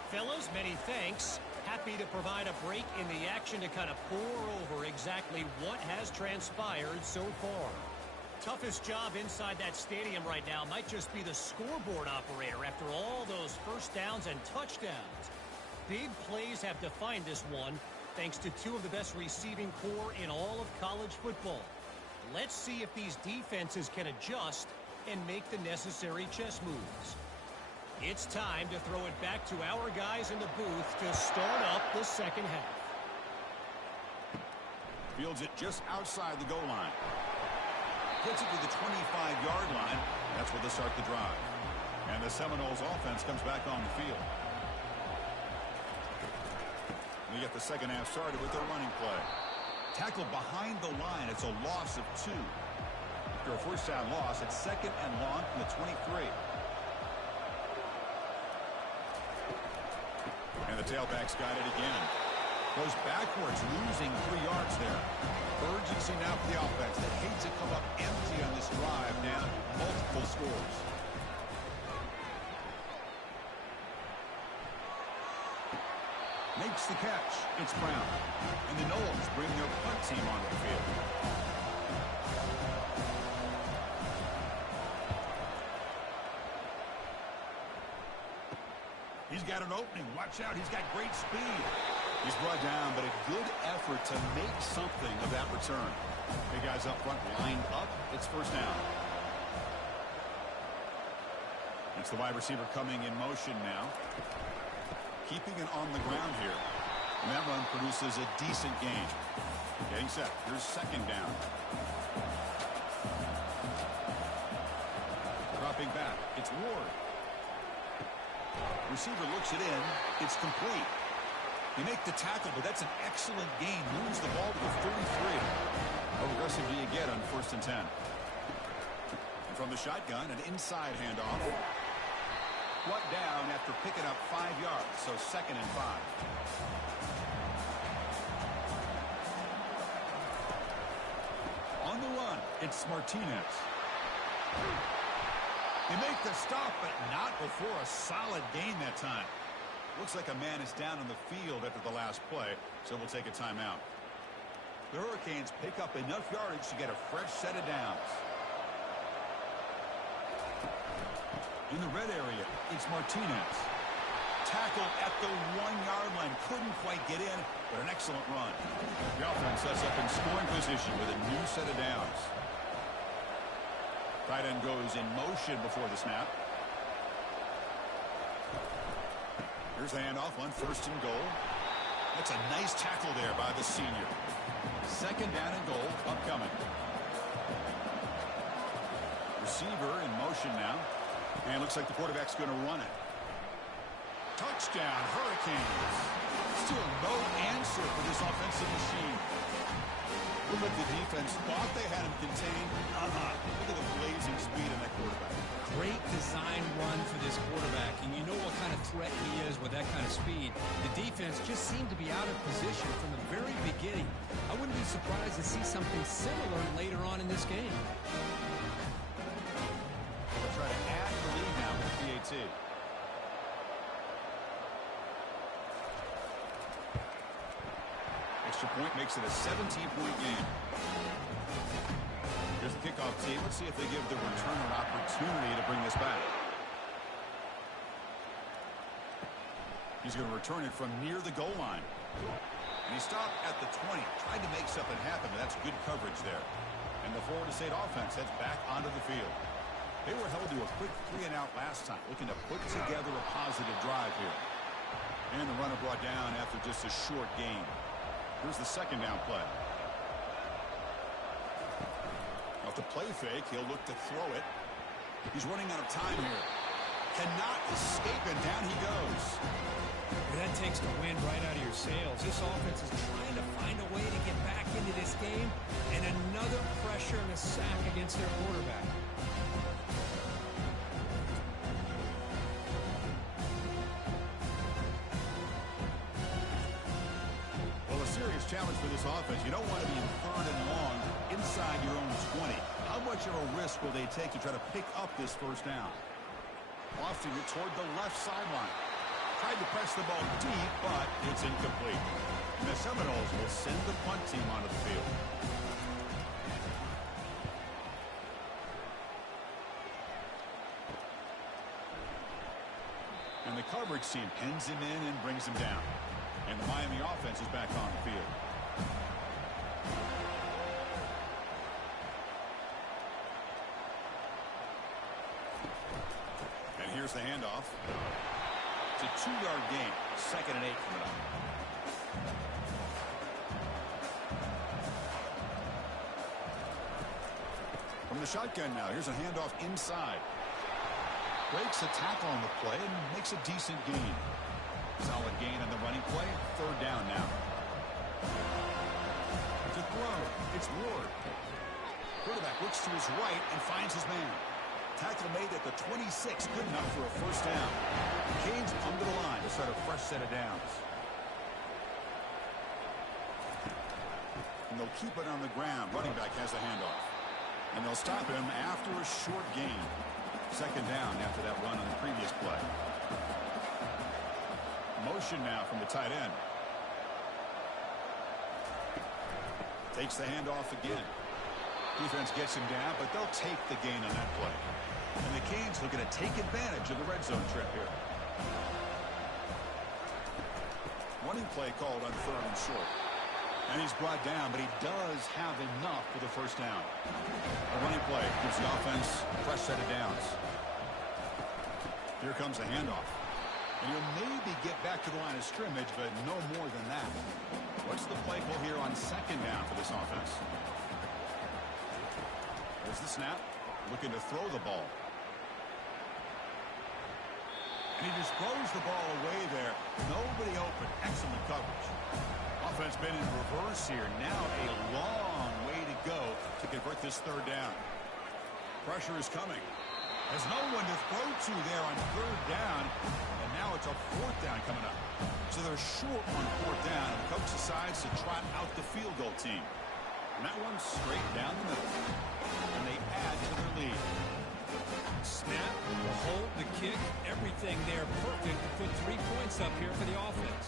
Fellas, many thanks. Happy to provide a break in the action to kind of pour over exactly what has transpired so far. Toughest job inside that stadium right now might just be the scoreboard operator after all those first downs and touchdowns. Big plays have defined this one thanks to 2 of the best receiving corps in all of college football. Let's see if these defenses can adjust and make the necessary chess moves. It's time to throw it back to our guys in the booth to start up the second half. Fields it just outside the goal line. Gets it to the 25-yard line. That's where they start the drive. And the Seminoles offense comes back on the field. We get the second half started with their running play. Tackled behind the line. It's a loss of 2. After a first down loss, it's second and long from the 23. And the tailback's got it again. Goes backwards, losing 3 yards there. Urgency now for the offense that hates to come up empty on this drive, down multiple scores. Makes the catch. It's Brown. And the Knowles bring their punt team onto the field. He's got an opening. Watch out. He's got great speed. He's brought down, but a good effort to make something of that return. The guys up front lined up. It's first down. It's the wide receiver coming in motion now. Keeping it on the ground here. And that run produces a decent gain. Getting set. Here's second down. Dropping back. It's Ward. Receiver looks it in. It's complete. You make the tackle, but that's an excellent gain. Moves the ball to the 33. How aggressive do you get on 1st and 10? And from the shotgun, an inside handoff. Brought down after picking up 5 yards, so second and 5. On the run, it's Martinez. They make the stop, but not before a solid gain that time. Looks like a man is down on the field after the last play, so we'll take a timeout. The Hurricanes pick up enough yardage to get a fresh set of downs. In the red area, it's Martinez. Tackle at the 1-yard line. Couldn't quite get in, but an excellent run. The offense sets up in scoring position with a new set of downs. Tight end goes in motion before the snap. Here's the handoff on 1st and goal. That's a nice tackle there by the senior. Second down and goal upcoming. Receiver in motion now. And looks like the quarterback's going to run it. Touchdown, Hurricanes. Still no answer for this offensive machine. Look like the defense thought they had him contained. Look at the blazing speed of that quarterback. Great design run for this quarterback, and you know what kind of threat he is with that kind of speed. The defense just seemed to be out of position from the very beginning. I wouldn't be surprised to see something similar later on in this game. They'll try to add the lead now with the PAT. Extra point makes it a 17-point game. Here's the kickoff team. Let's see if they give the returner an opportunity to bring this back. He's going to return it from near the goal line. And he stopped at the 20. Tried to make something happen, but that's good coverage there. And the Florida State offense heads back onto the field. They were held to a quick 3-and-out last time, looking to put together a positive drive here. And the runner brought down after just a short gain. Here's the second down play. Off the play fake, he'll look to throw it. He's running out of time here. Cannot escape, and down he goes. That takes the wind right out of your sails. This offense is trying to find a way to get back into this game, and another pressure and a sack against their quarterback. Well, a serious challenge for this offense. You don't want to be in 3rd and long inside your own 20. How much of a risk will they take to try to pick up this first down? Lofting it toward the left sideline. Tried to press the ball deep, but it's incomplete. And the Seminoles will send the punt team onto the field. And the coverage team pins him in and brings him down. And the Miami offense is back on the field. And here's the handoff. It's a 2-yard gain. 2nd and 8 coming up. From the shotgun now, here's a handoff inside. Breaks a tackle on the play and makes a decent gain. Solid gain on the running play. Third down now. To throw, it's Ward. Quarterback looks to his right and finds his man. Tackle made at the 26, good enough for a first down. The Canes come to the line to start a fresh set of downs. And they'll keep it on the ground. Running back has the handoff. And they'll stop him after a short gain. Second down after that run on the previous play. Motion now from the tight end. Takes the handoff again. Defense gets him down, but they'll take the gain on that play. And the Canes looking to take advantage of the red zone trip here. Running play called on third and short. And he's brought down, but he does have enough for the first down. A running play gives the offense a fresh set of downs. Here comes the handoff. And he'll maybe get back to the line of scrimmage, but no more than that. What's the play call here on second down for this offense? There's the snap. Looking to throw the ball. And he just throws the ball away there. Nobody open. Excellent coverage. Offense been in reverse here. Now a long way to go to convert this third down. Pressure is coming. There's no one to throw to there on third down. And now it's a fourth down coming up. So they're short on fourth down. And the coach decides to trot out the field goal team. And that one's straight down the middle. And they add to their lead. Snap, the hold, the kick, everything there perfect to put 3 points up here for the offense.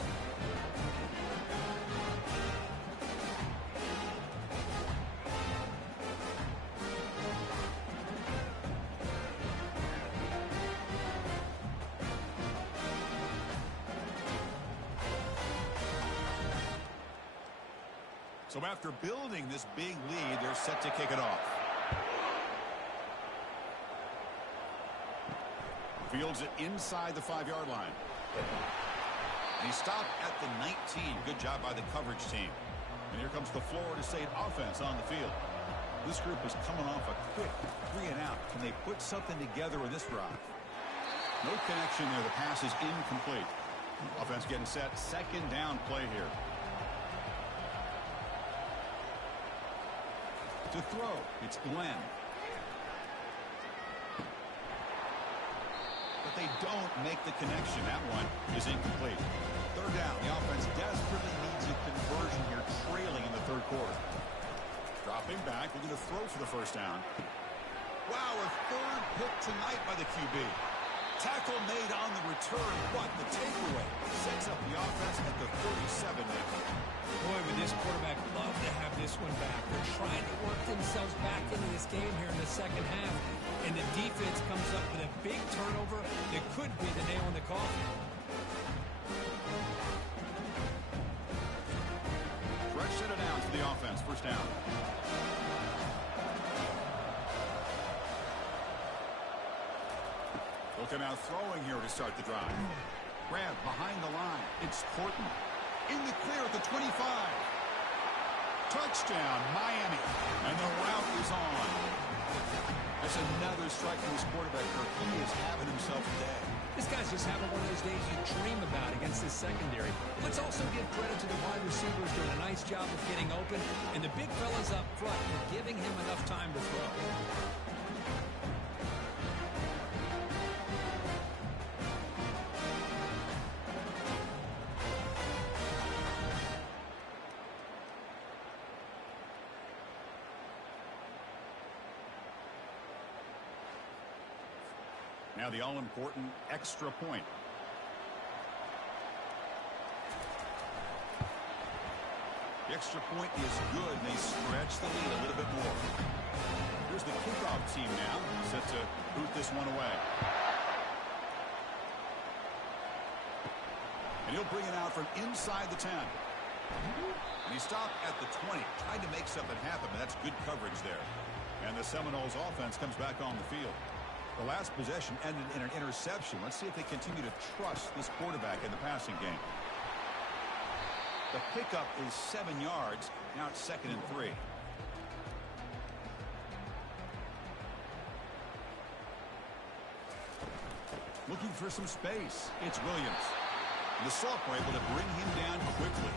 So after building this big lead, they're set to kick it off. Fields it inside the 5-yard line. And he stopped at the 19. Good job by the coverage team. And here comes the Florida State offense on the field. This group is coming off a quick 3 and out. Can they put something together with this drive? No connection there. The pass is incomplete. Offense getting set. Second down play here. To throw, it's Glenn. But they don't make the connection. That one is incomplete. Third down. The offense desperately needs a conversion here, trailing in the third quarter. Dropping back, looking to throw for the first down. Wow, a third pick tonight by the QB. Tackle made on the return, but the takeaway sets up the offense at the 37 now. Boy, would this quarterback love to have this one back. They're trying to work themselves back into this game here in the second half. And the defense comes up with a big turnover that could be the nail in the coffin. Fresh set of downs for the offense. First down. Looking out throwing here to start the drive. Grab behind the line. It's Horton. In the clear at the 25. Touchdown, Miami. And the route is on. That's another strike from his quarterback, Kirk. He is having himself a day. This guy's just having one of those days you dream about against this secondary. Let's also give credit to the wide receivers doing a nice job of getting open, and the big fellas up front for giving him enough time to throw. Now the all-important extra point. The extra point is good, and they stretch the lead a little bit more. Here's the kickoff team now, set to boot this one away. And he'll bring it out from inside the 10. And he stopped at the 20, tried to make something happen, but that's good coverage there. And the Seminoles offense comes back on the field. The last possession ended in an interception. Let's see if they continue to trust this quarterback in the passing game. The pickup is 7 yards. Now it's 2nd and 3. Looking for some space. It's Williams. The sophomore able to bring him down quickly.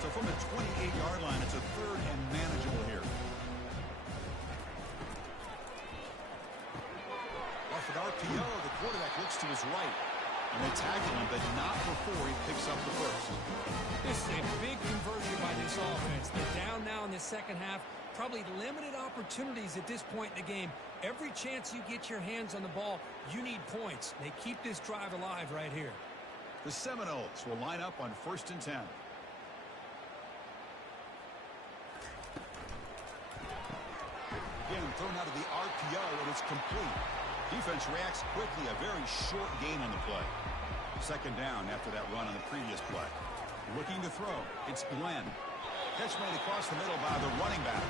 So from the 28-yard line, it's a third and manageable here. Off an RPO, the quarterback looks to his right. And they tackle him, but not before he picks up the first. This is a big conversion by this offense. They're down now in the second half. Probably limited opportunities at this point in the game. Every chance you get your hands on the ball, you need points. They keep this drive alive right here. The Seminoles will line up on 1st and 10. Again, thrown out of the RPO, and it's complete. Defense reacts quickly. A very short gain on the play. 2nd down after that run on the previous play. Looking to throw. It's Glenn. Catch made across the middle by the running back.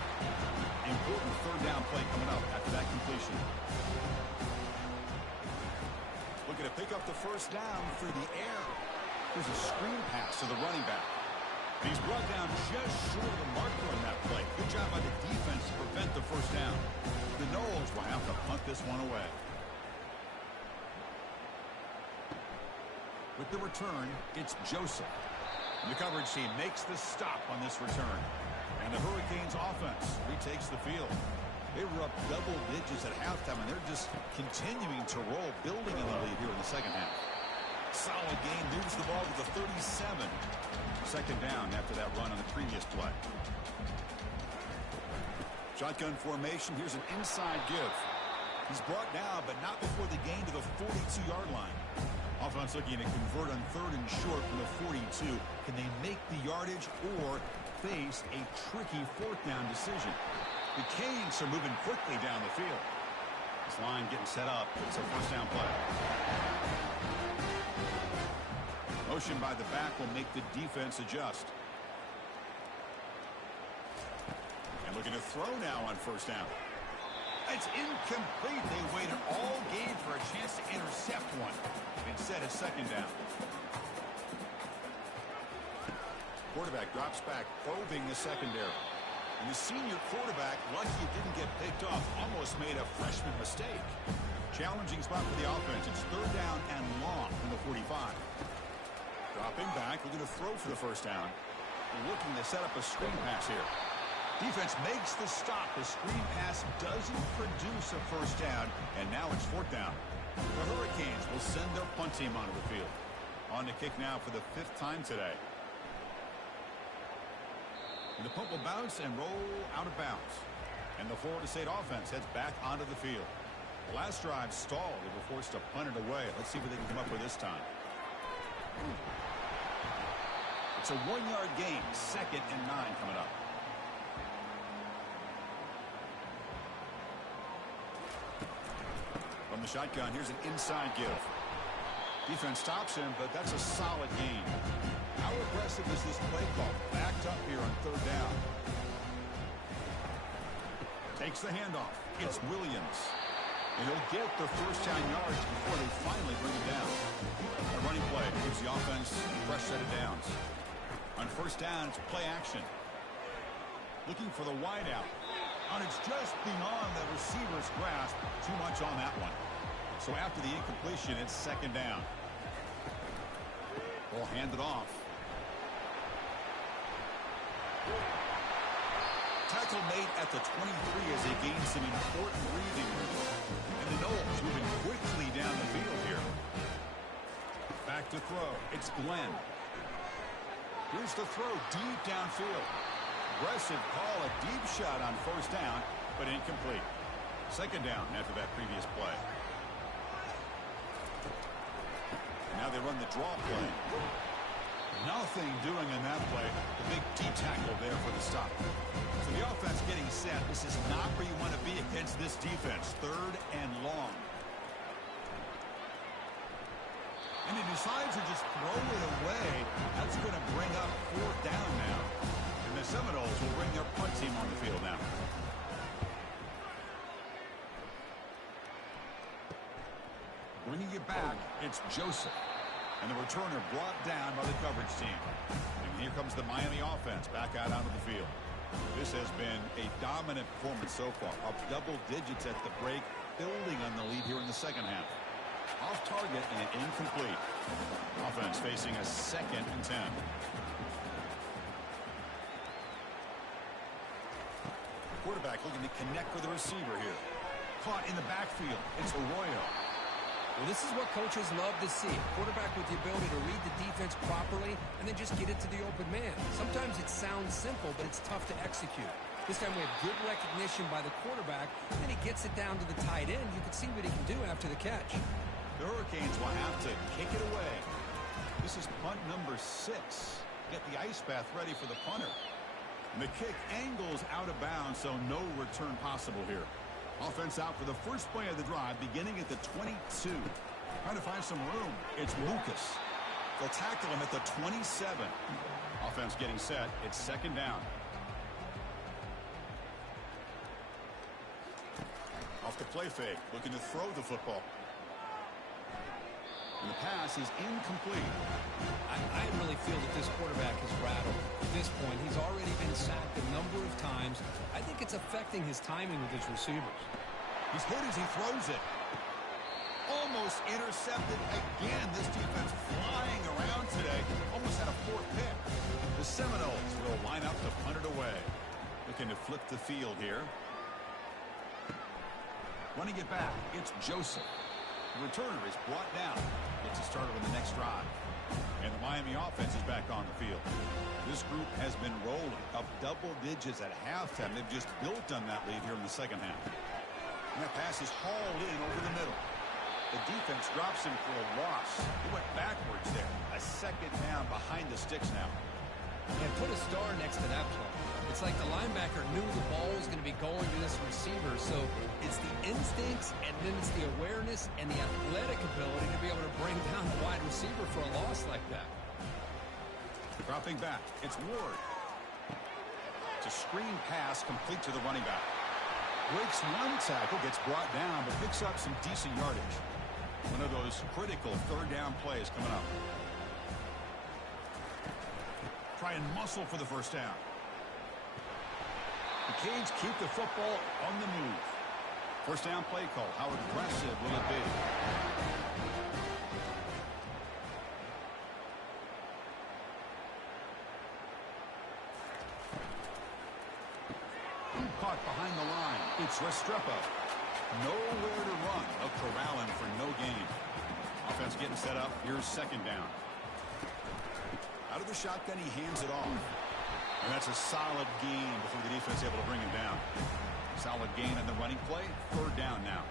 Important 3rd down play coming up after that completion. Looking to pick up the 1st down through the air. There's a screen pass to the running back. He's brought down just short of the marker on that play. Good job by the defense to prevent the 1st down. The Noles will have to punt this one away. With the return, it's Joseph. And the coverage team makes the stop on this return. And the Hurricanes offense retakes the field. They were up double digits at halftime, and they're just continuing to roll, building in the lead here in the second half. Solid game, moves the ball to the 37. 2nd down after that run on the previous play. Shotgun formation. Here's an inside give. He's brought down, but not before the gain to the 42-yard line. Offense looking to convert on 3rd and short from the 42. Can they make the yardage or face a tricky 4th down decision? The Canes are moving quickly down the field. This line getting set up. It's a 1st down play. Motion by the back will make the defense adjust. And looking to throw now on 1st down. It's incomplete. They waited all game for a chance to intercept one. Instead, it's 2nd down. Quarterback drops back, probing the secondary. And the senior quarterback, lucky it didn't get picked off, almost made a freshman mistake. Challenging spot for the offense. It's 3rd down and long from the 45. Dropping back, looking to throw for the 1st down. Looking to set up a screen pass here. Defense makes the stop. The screen pass doesn't produce a 1st down, and now it's 4th down. The Hurricanes will send their punt team onto the field. On to kick now for the 5th time today. And the punt will bounce and roll out of bounds. And the Florida State offense heads back onto the field. The last drive stalled. They were forced to punt it away. Let's see what they can come up with this time. It's a 1-yard gain. 2nd and 9 coming up. From the shotgun, here's an inside give. Defense stops him, but that's a solid gain. How aggressive is this play call? Backed up here on 3rd down. Takes the handoff. It's Williams. And he'll get the 1st down yards before they finally bring him down. A running play gives the offense a fresh set of downs. On 1st down, it's play action. Looking for the wideout. And it's just beyond the receiver's grasp. Too much on that one. So after the incompletion, it's 2nd down. Ball handed off. Tackle made at the 23 as they gain some important breathing room. And the Noles moving quickly down the field here. Back to throw. It's Glenn. Here's the throw deep downfield. Aggressive call, a deep shot on 1st down, but incomplete. 2nd down after that previous play. Now they run the draw play. Nothing doing in that play. The big D tackle there for the stop. So the offense getting set. This is not where you want to be against this defense. 3rd and long. And he decides to just throw it away. That's going to bring up 4th down now. And the Seminoles will bring their punt team on the field now. Bringing it back, it's Joseph. And the returner brought down by the coverage team. And here comes the Miami offense back out onto the field. This has been a dominant performance so far. Up double digits at the break, building on the lead here in the second half. Off target and incomplete. Offense facing a 2nd and 10. Quarterback looking to connect with the receiver here. Caught in the backfield. It's Arroyo. Well, this is what coaches love to see. A quarterback with the ability to read the defense properly and then just get it to the open man. Sometimes it sounds simple, but it's tough to execute. This time we have good recognition by the quarterback, and then he gets it down to the tight end. You can see what he can do after the catch. The Hurricanes will have to kick it away. This is punt number 6. Get the ice bath ready for the punter. And the kick angles out of bounds, so no return possible here. Offense out for the first play of the drive, beginning at the 22. Trying to find some room. It's Lucas. They'll tackle him at the 27. Offense getting set. It's 2nd down. Off the play fake, looking to throw the football. And the pass is incomplete. I really feel that this quarterback is rattled. At this point, he's already been sacked a number of times. I think it's affecting his timing with his receivers. He's hit as he throws it. Almost intercepted again. This defense flying around today. Almost had a 4th pick. The Seminoles will line up to punt it away. Looking to flip the field here. Running it back, it's Joseph. The returner is brought down. Gets it started on the next drive. And the Miami offense is back on the field. This group has been rolling up double digits at halftime. They've just built on that lead here in the 2nd half. And that pass is hauled in over the middle. The defense drops him for a loss. He went backwards there. A 2nd down behind the sticks now. And put a star next to that play. It's like the linebacker knew the ball was going to be going to this receiver, so it's the instincts and then it's the awareness and the athletic ability to be able to bring down the wide receiver for a loss like that. Dropping back, it's Ward. It's a screen pass complete to the running back. Breaks one tackle, gets brought down, but picks up some decent yardage. One of those critical 3rd down plays coming up. Try and muscle for the 1st down. The Canes keep the football on the move. 1st down play call. How aggressive will it be? Caught behind the line. It's Restrepo. Nowhere to run. They'll corral him for no gain. Offense getting set up. Here's 2nd down. Out of the shotgun, he hands it off. And that's a solid gain before the defense able to bring him down. Solid gain on the running play. 3rd down now.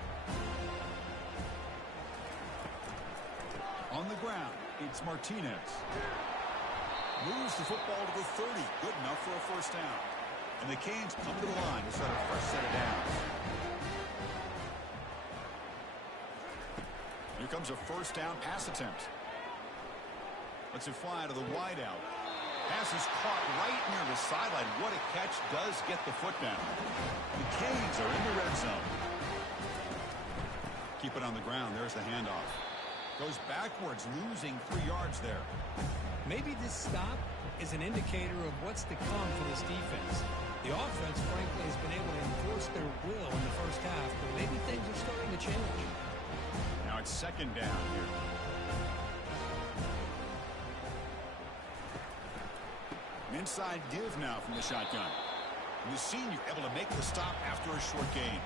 On the ground, it's Martinez. Moves the football to the 30. Good enough for a 1st down. And the Canes come to the line to start a fresh set of downs. Here comes a 1st down pass attempt. Lets it fly to the wideout. Pass is caught right near the sideline. What a catch. Does get the foot down. The Canes are in the red zone. Keep it on the ground. There's the handoff. Goes backwards, losing 3 yards there. Maybe this stop is an indicator of what's to come for this defense. The offense, frankly, has been able to enforce their will in the 1st half, but maybe things are starting to change. Now it's 2nd down here. An inside give now from the shotgun. And the senior able to make the stop after a short gain.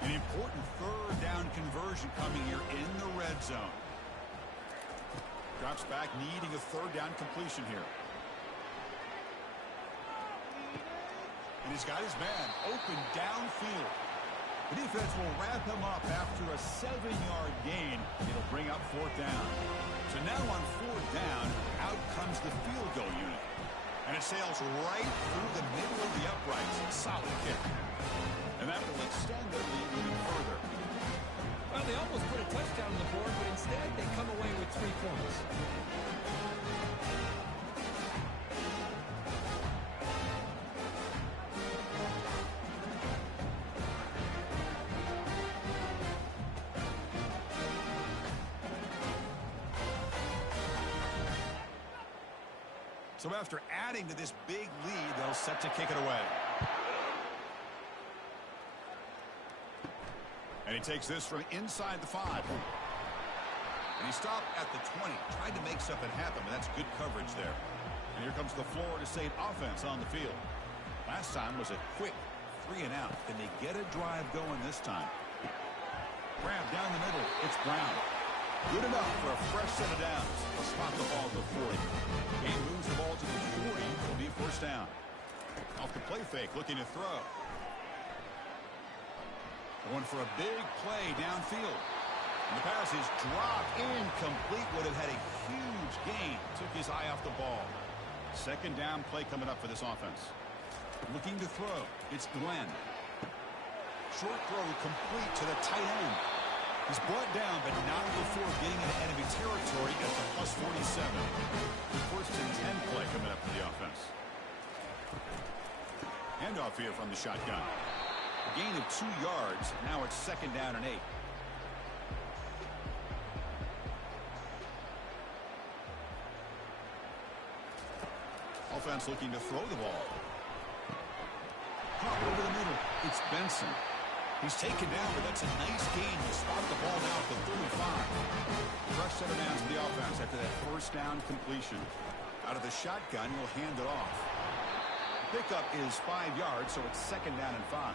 An important 3rd down conversion coming here in the red zone. Drops back, needing a 3rd down completion here. And he's got his man open downfield. The defense will wrap him up after a 7-yard gain. It'll bring up 4th down. So now on 4th down, out comes the field goal unit. And it sails right through the middle of the uprights. Solid kick. And that will extend their lead even further. Well, they almost put a touchdown on the board, but instead they come away with 3 points. So after adding to this big lead, they'll set to kick it away. And he takes this from inside the 5. And he stopped at the 20. Tried to make something happen, but that's good coverage there. And here comes the Florida State offense on the field. Last time was a quick 3 and out. Can they get a drive going this time? Grab down the middle. It's Brown. Good enough for a fresh set of downs. He'll spot the ball at the 40. Game moves the ball to the 40. It'll be first down. Off the play fake, looking to throw. Going for a big play downfield. And the pass is dropped incomplete. Would have had a huge gain. Took his eye off the ball. Second down play coming up for this offense. Looking to throw. It's Glenn. Short throw complete to the tight end. He's brought down, but not before getting into enemy territory at the plus 47. First and 10 play coming up for the offense. Handoff here from the shotgun. A gain of 2 yards. Now it's second down and 8. Offense looking to throw the ball. Pop over the middle. It's Benson. He's taken down, but that's a nice gain. He'll spot the ball now at the 35. Fresh set of downs to the offense after that first down completion. Out of the shotgun, he'll hand it off. The pickup is 5 yards, so it's second down and 5.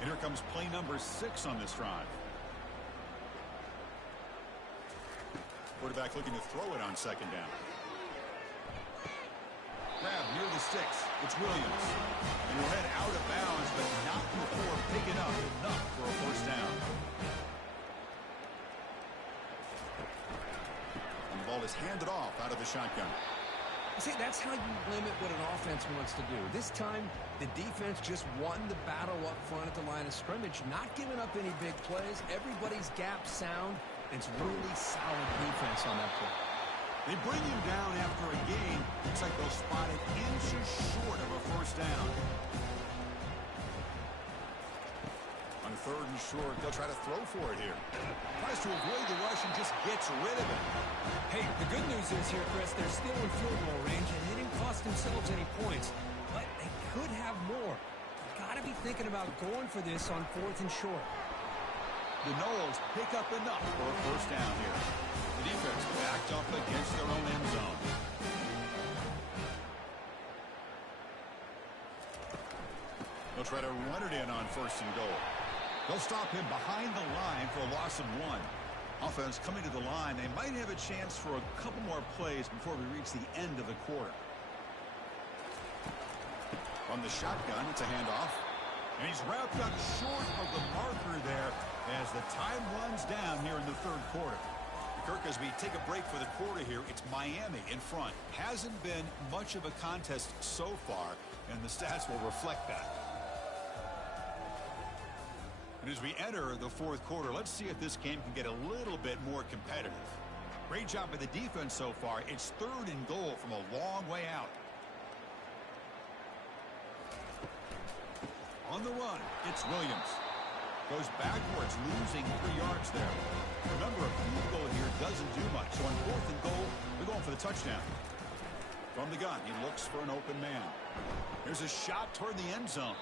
And here comes play number 6 on this drive. Quarterback looking to throw it on second down. Grab near the sticks. It's Williams. And he'll head out of bounds, but not before picking up enough for a first down. And the ball is handed off out of the shotgun. See, that's how you limit what an offense wants to do. This time, the defense just won the battle up front at the line of scrimmage, not giving up any big plays. Everybody's gap sound. It's really solid defense on that play. They bring him down after a gain. Looks like they'll spot it inches short of a first down. On third and short, they'll try to throw for it here. Tries to avoid the rush and just gets rid of it. Hey, the good news is here, Chris, they're still in field goal range, and they didn't cost themselves any points. But they could have more. Got to be thinking about going for this on fourth and short. The Noles pick up enough for a first down here. The defense backed up against their own end zone. They'll try to run it in on first and goal. They'll stop him behind the line for a loss of 1. Offense coming to the line. They might have a chance for a couple more plays before we reach the end of the quarter. From the shotgun, it's a handoff. And he's wrapped up short of the marker there as the time runs down here in the third quarter. Kirk, as we take a break for the quarter here, it's Miami in front. Hasn't been much of a contest so far, and the stats will reflect that. And as we enter the fourth quarter, let's see if this game can get a little bit more competitive. Great job by the defense so far. It's third and goal from a long way out. On the run, it's Williams. Goes backwards, losing 3 yards there. Remember, a field goal here doesn't do much. So on fourth and goal, they're going for the touchdown. From the gun, he looks for an open man. Here's a shot toward the end zone.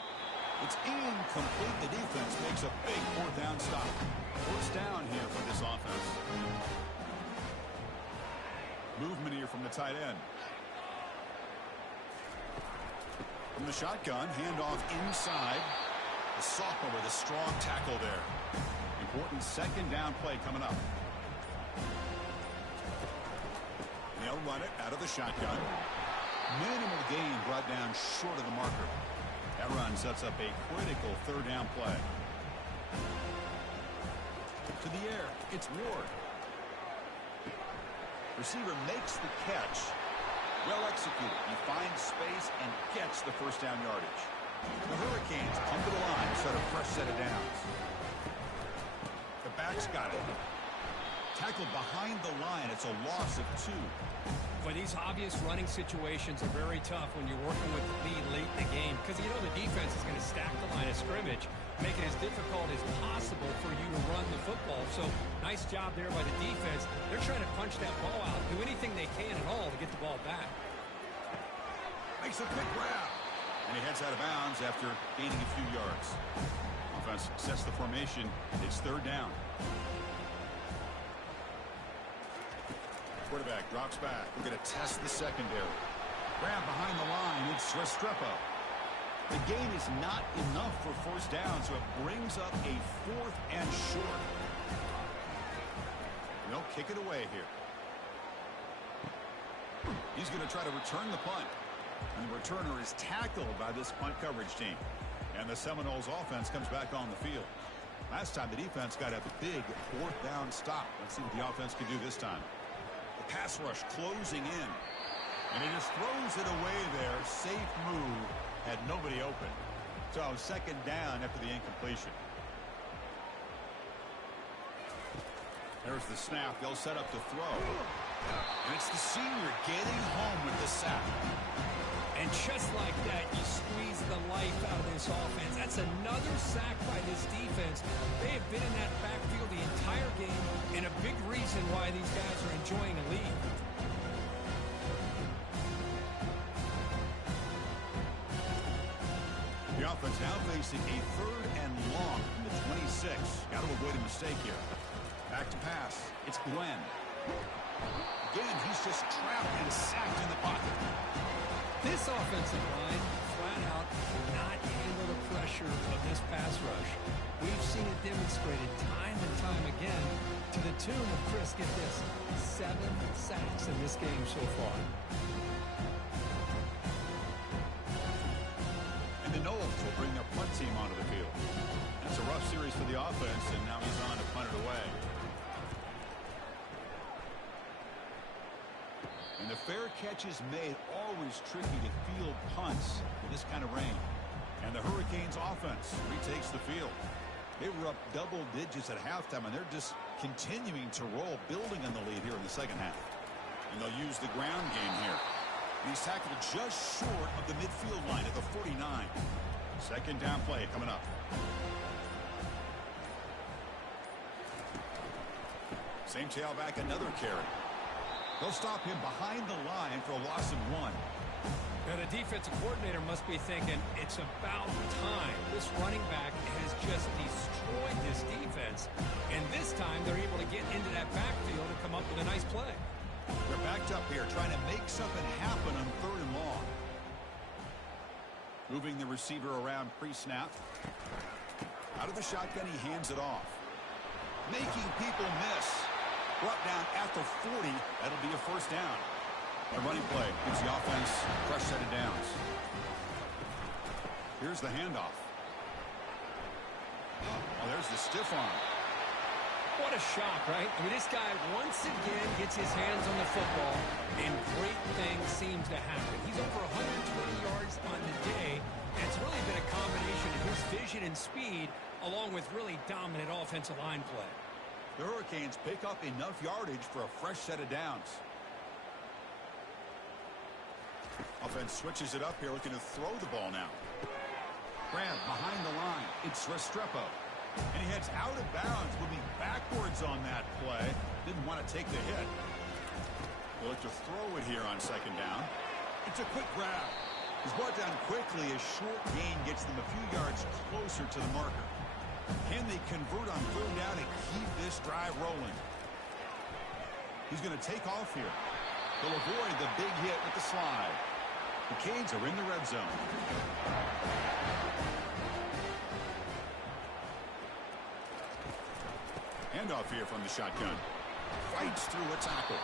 It's incomplete. The defense makes a big fourth down stop. First down here for this offense. Movement here from the tight end. From the shotgun, handoff inside. The sophomore with a strong tackle there. Important second down play coming up. They'll run it out of the shotgun. Minimal gain brought down short of the marker. That run sets up a critical third down play. To the air, it's Ward. Receiver makes the catch. Well executed. He finds space and gets the first down yardage. The Hurricanes come to the line, set a fresh set of downs. The back's got it. Tackled behind the line. It's a loss of 2. But these obvious running situations are very tough when you're working with the lead late in the game because you know the defense is going to stack the line of scrimmage, make it as difficult as possible for you to run the football. So nice job there by the defense. They're trying to punch that ball out, do anything they can at all to get the ball back. Makes a quick grab. And he heads out of bounds after gaining a few yards. Offense sets the formation. It's third down. Quarterback drops back. We're going to test the secondary. Grab behind the line. It's Restrepo. The gain is not enough for first down, so it brings up a 4th and short. They'll kick it away here. He's going to try to return the punt. And the returner is tackled by this punt coverage team. And the Seminoles offense comes back on the field. Last time the defense got a big 4th down stop. Let's see what the offense can do this time. The pass rush closing in. And he just throws it away there. Safe move. Had nobody open. So 2nd down after the incompletion. There's the snap. They'll set up to throw. And it's the senior getting home with the sack. And just like that, you squeeze the life out of this offense. That's another sack by this defense. They have been in that backfield the entire game, and a big reason why these guys are enjoying a lead. The offense now facing a 3rd and long from the 26. Got to avoid a mistake here. Back to pass. It's Glenn. Again, he's just trapped and sacked in the pocket. This offensive line, flat out, cannot handle the pressure of this pass rush. We've seen it demonstrated time and time again to the tune of, Chris, get this, 7 sacks in this game so far. And the Noles will bring their punt team onto the field. That's a rough series for the offense, and now he's on to punt it away. And the fair catch is made. Always tricky to field punts in this kind of rain. And the Hurricanes offense retakes the field. They were up double digits at halftime, and they're just continuing to roll, building on the lead here in the 2nd half. And they'll use the ground game here. He's tackled just short of the midfield line at the 49. 2nd down play coming up. Same tailback, another carry. They'll stop him behind the line for a loss of 1. Now, the defensive coordinator must be thinking, it's about time. This running back has just destroyed this defense. And this time, they're able to get into that backfield and come up with a nice play. They're backed up here, trying to make something happen on 3rd and long. Moving the receiver around pre-snap. Out of the shotgun, he hands it off. Making people miss. Brought down at the 40. That'll be a 1st down. A running play gives the offense a fresh set of downs. Here's the handoff. Oh, there's the stiff arm. What a shock, right? I mean, this guy once again gets his hands on the football, and great things seems to happen. He's over 120 yards on the day, and it's really been a combination of his vision and speed, along with really dominant offensive line play. The Hurricanes pick up enough yardage for a fresh set of downs. Offense switches it up here, looking to throw the ball now. Grab behind the line. It's Restrepo. And he heads out of bounds, moving backwards on that play. Didn't want to take the hit. They'll look to throw it here on 2nd down. It's a quick grab. He's brought down quickly. A short gain gets them a few yards closer to the marker. Can they convert on 3rd down and keep this drive rolling? He's going to take off here. They'll avoid the big hit with the slide. The Canes are in the red zone. Handoff here from the shotgun. Fights through a tackle.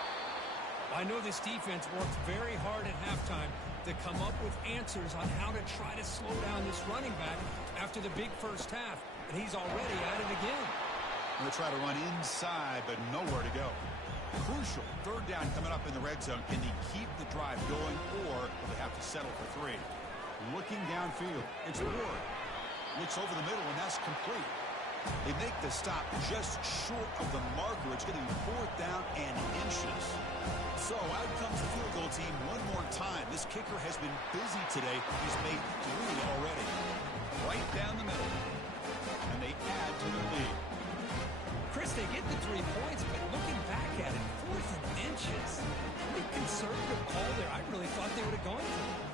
I know this defense worked very hard at halftime to come up with answers on how to try to slow down this running back after the big 1st half. And he's already at it again. Going to try to run inside, but nowhere to go. Crucial 3rd down coming up in the red zone. Can he keep the drive going, or will they have to settle for 3? Looking downfield. It's Ward. Looks over the middle, and that's complete. They make the stop just short of the marker. It's going to be 4th down and inches. So out comes the field goal team one more time. This kicker has been busy today. He's made 3 already. Right down the middle. And they add to the lead. Chris, they get the 3 points, but looking back at it, 4th and inches. Pretty conservative call there. I really thought they would have gone for it.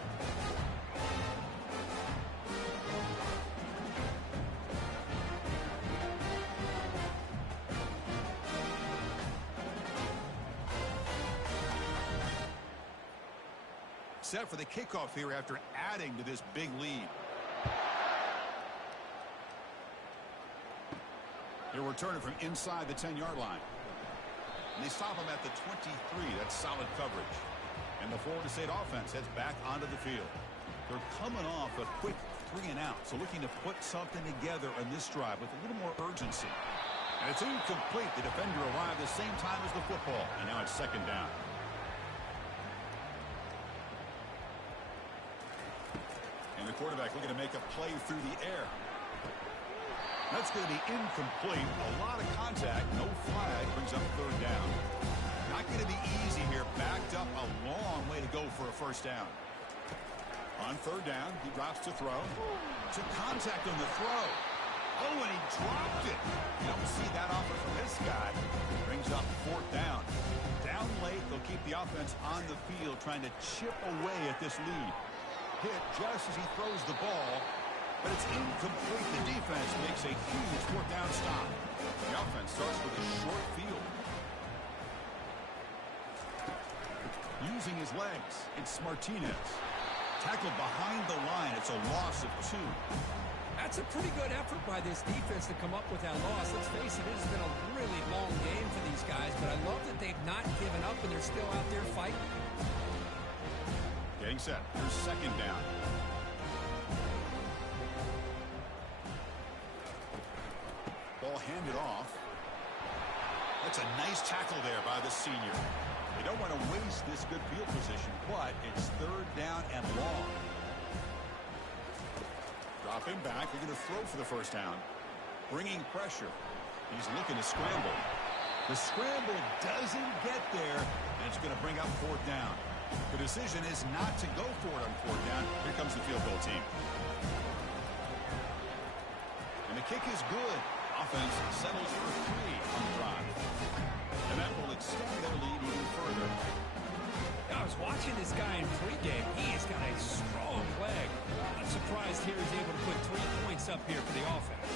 set for the kickoff here after adding to this big lead. He'll return it from inside the 10-yard line. And they stop him at the 23. That's solid coverage. And the Florida State offense heads back onto the field. They're coming off a quick 3-and-out, so looking to put something together on this drive with a little more urgency. And it's incomplete. The defender arrived the same time as the football, and now it's second down. And the quarterback looking to make a play through the air. That's going to be incomplete. A lot of contact. No flag. Brings up third down. Not going to be easy here. Backed up a long way to go for a first down. On third down, he drops to throw. Took contact on the throw. Oh, and he dropped it. You don't see that often from this guy. Brings up fourth down. Down late, they'll keep the offense on the field trying to chip away at this lead. Hit just as he throws the ball. But it's incomplete. The defense makes a huge fourth down stop. The offense starts with a short field. Using his legs, it's Martinez. Tackled behind the line. It's a loss of 2. That's a pretty good effort by this defense to come up with that loss. Let's face it, it's been a really long game for these guys, but I love that they've not given up and they're still out there fighting. Getting set. Here's second down. Ball handed off. That's a nice tackle there by the senior. They don't want to waste this good field position, but it's third down and long. Dropping back. They're going to throw for the first down. Bringing pressure. He's looking to scramble. The scramble doesn't get there, and it's going to bring up fourth down. The decision is not to go for it on fourth down. Here comes the field goal team. And the kick is good. Offense settles for 3 on the drive. And that will extend their lead even further. I was watching this guy in pregame. He has got a strong leg. I'm surprised here he's able to put 3 points up here for the offense.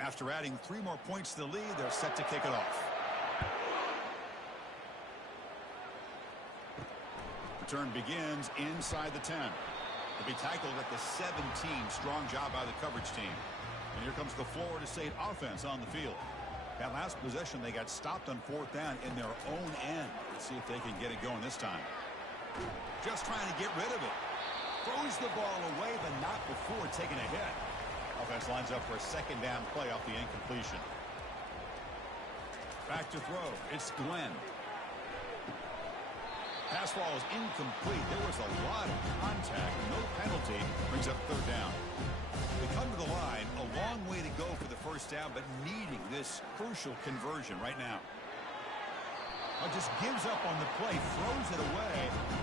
After adding 3 more points to the lead, they're set to kick it off. Return begins inside the 10. They'll be tackled at the 17. Strong job by the coverage team. And here comes the Florida State offense on the field. That last possession, they got stopped on fourth down in their own end. Let's see if they can get it going this time. Just trying to get rid of it. Throws the ball away, but not before taking a hit. Offense lines up for a second down play off the incompletion. Back to throw. It's Glenn. Pass ball is incomplete. There was a lot of contact. No penalty. Brings up third down. They come to the line. A long way to go for the first down, but needing this crucial conversion right now. Just gives up on the play. Throws it away.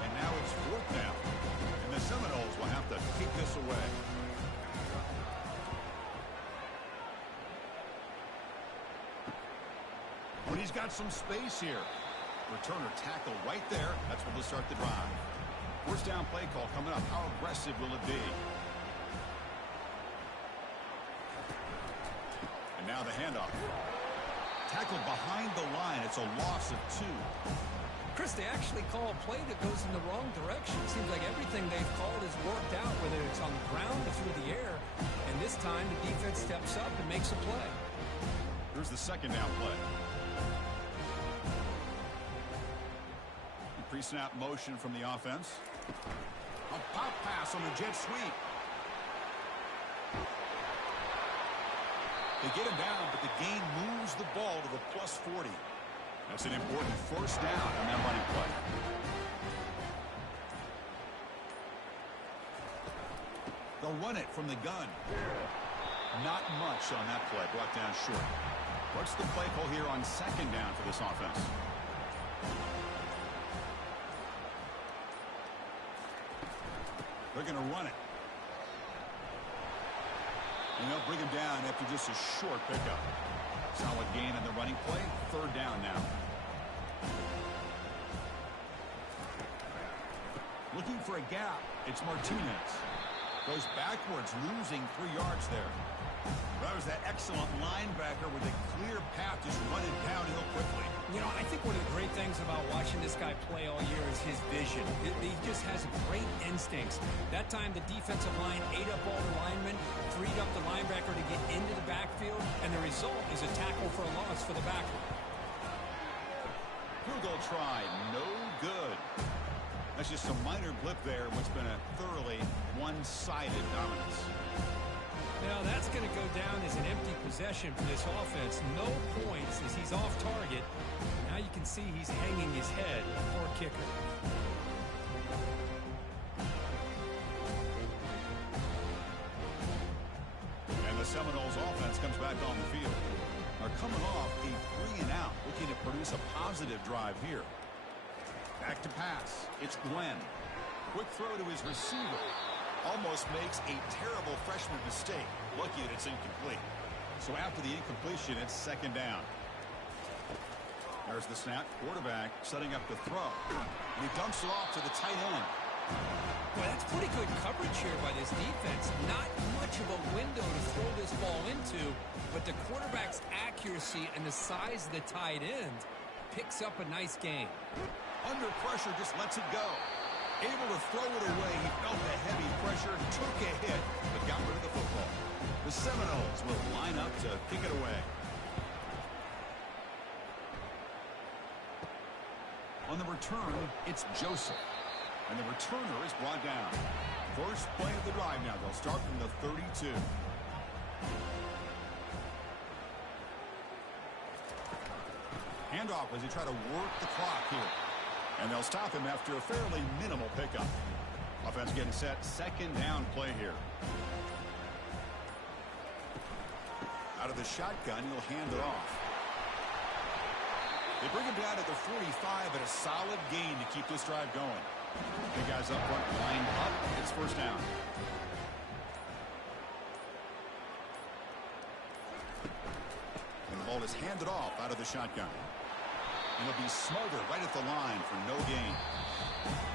And now it's fourth down. And the Seminoles will have to kick this away. But he's got some space here. Returner tackle right there. That's when they'll start the drive. First down play call coming up. How aggressive will it be? And now the handoff. Tackled behind the line. It's a loss of 2. Chris, they actually call a play that goes in the wrong direction. It seems like everything they've called has worked out, whether it's on the ground or through the air. And this time the defense steps up and makes a play. Here's the second down play. Pre-snap motion from the offense. A pop pass on the jet sweep. They get him down, but the gain moves the ball to the plus 40. That's an important first down on that running play. They'll run it from the gun. Not much on that play. Brought down short. What's the play call here on second down for this offense? They're going to run it. And they'll bring him down after just a short pickup. Solid gain on the running play. Third down now. Looking for a gap. It's Martinez. Goes backwards, losing 3 yards there. That was that excellent linebacker with a clear path, just running downhill quickly. You know, I think one of the great things about watching this guy play all year is his vision. He just has great instincts. That time, the defensive line ate up all the linemen, freed up the linebacker to get into the backfield, and the result is a tackle for a loss for the backer. Field goal try, no good. That's just a minor blip there, what's been a thoroughly one-sided dominance. Now, that's going to go down as an empty possession for this offense. No points as he's off target. Now you can see he's hanging his head. Poor kicker. And the Seminoles offense comes back on the field. Are coming off a 3-and-out, looking to produce a positive drive here. Back to pass. It's Glenn. Quick throw to his receiver. Almost makes a terrible freshman mistake. Lucky that it's incomplete. So after the incompletion, it's 2nd down. There's the snap. Quarterback setting up the throw. And he dumps it off to the tight end. Well, that's pretty good coverage here by this defense. Not much of a window to throw this ball into, but the quarterback's accuracy and the size of the tight end picks up a nice gain. Under pressure, just lets it go. Able to throw it away. He felt the heavy pressure, took a hit, but got rid of the football. The Seminoles will line up to kick it away. On the return, it's Joseph. And the returner is brought down. First play of the drive now. They'll start from the 32. Handoff as they try to work the clock here. And they'll stop him after a fairly minimal pickup. Offense getting set. 2nd down play here. Out of the shotgun, he'll hand it off. They bring him down at the 45 at a solid gain to keep this drive going. The guys up front lined up. It's 1st down. And the ball is handed off out of the shotgun. And it'll be smothered right at the line for no gain.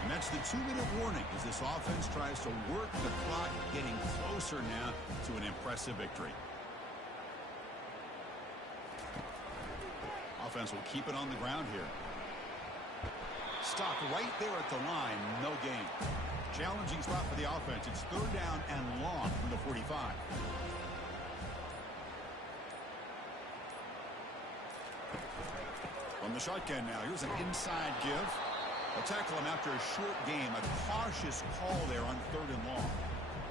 And that's the 2-minute warning as this offense tries to work the clock, getting closer now to an impressive victory. Offense will keep it on the ground here. Stopped right there at the line, no gain. Challenging spot for the offense. It's 3rd down and long from the 45. From the shotgun now, here's an inside give. They'll tackle him after a short game. A cautious call there on 3rd and long.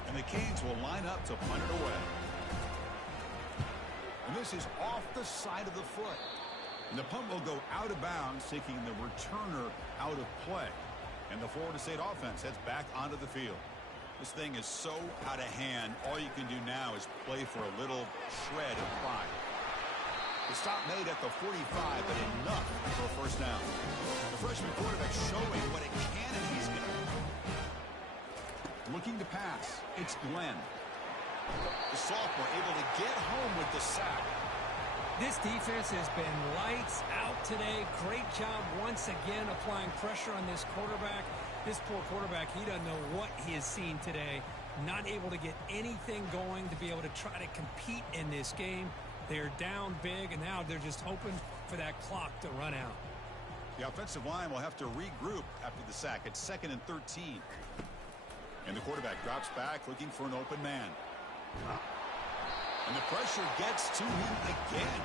And the Canes will line up to punt it away. And this is off the side of the foot. And the punt will go out of bounds, taking the returner out of play. And the Florida State offense heads back onto the field. This thing is so out of hand, all you can do now is play for a little shred of pride. The stop made at the 45, but enough for a 1st down. The freshman quarterback showing what a cannon he's got. Looking to pass, it's Glenn. The sophomore able to get home with the sack. This defense has been lights out today. Great job once again applying pressure on this quarterback. This poor quarterback, he doesn't know what he has seen today. Not able to get anything going to be able to try to compete in this game. They're down big, and now they're just hoping for that clock to run out. The offensive line will have to regroup after the sack. It's 2nd and 13. And the quarterback drops back looking for an open man. And the pressure gets to him again.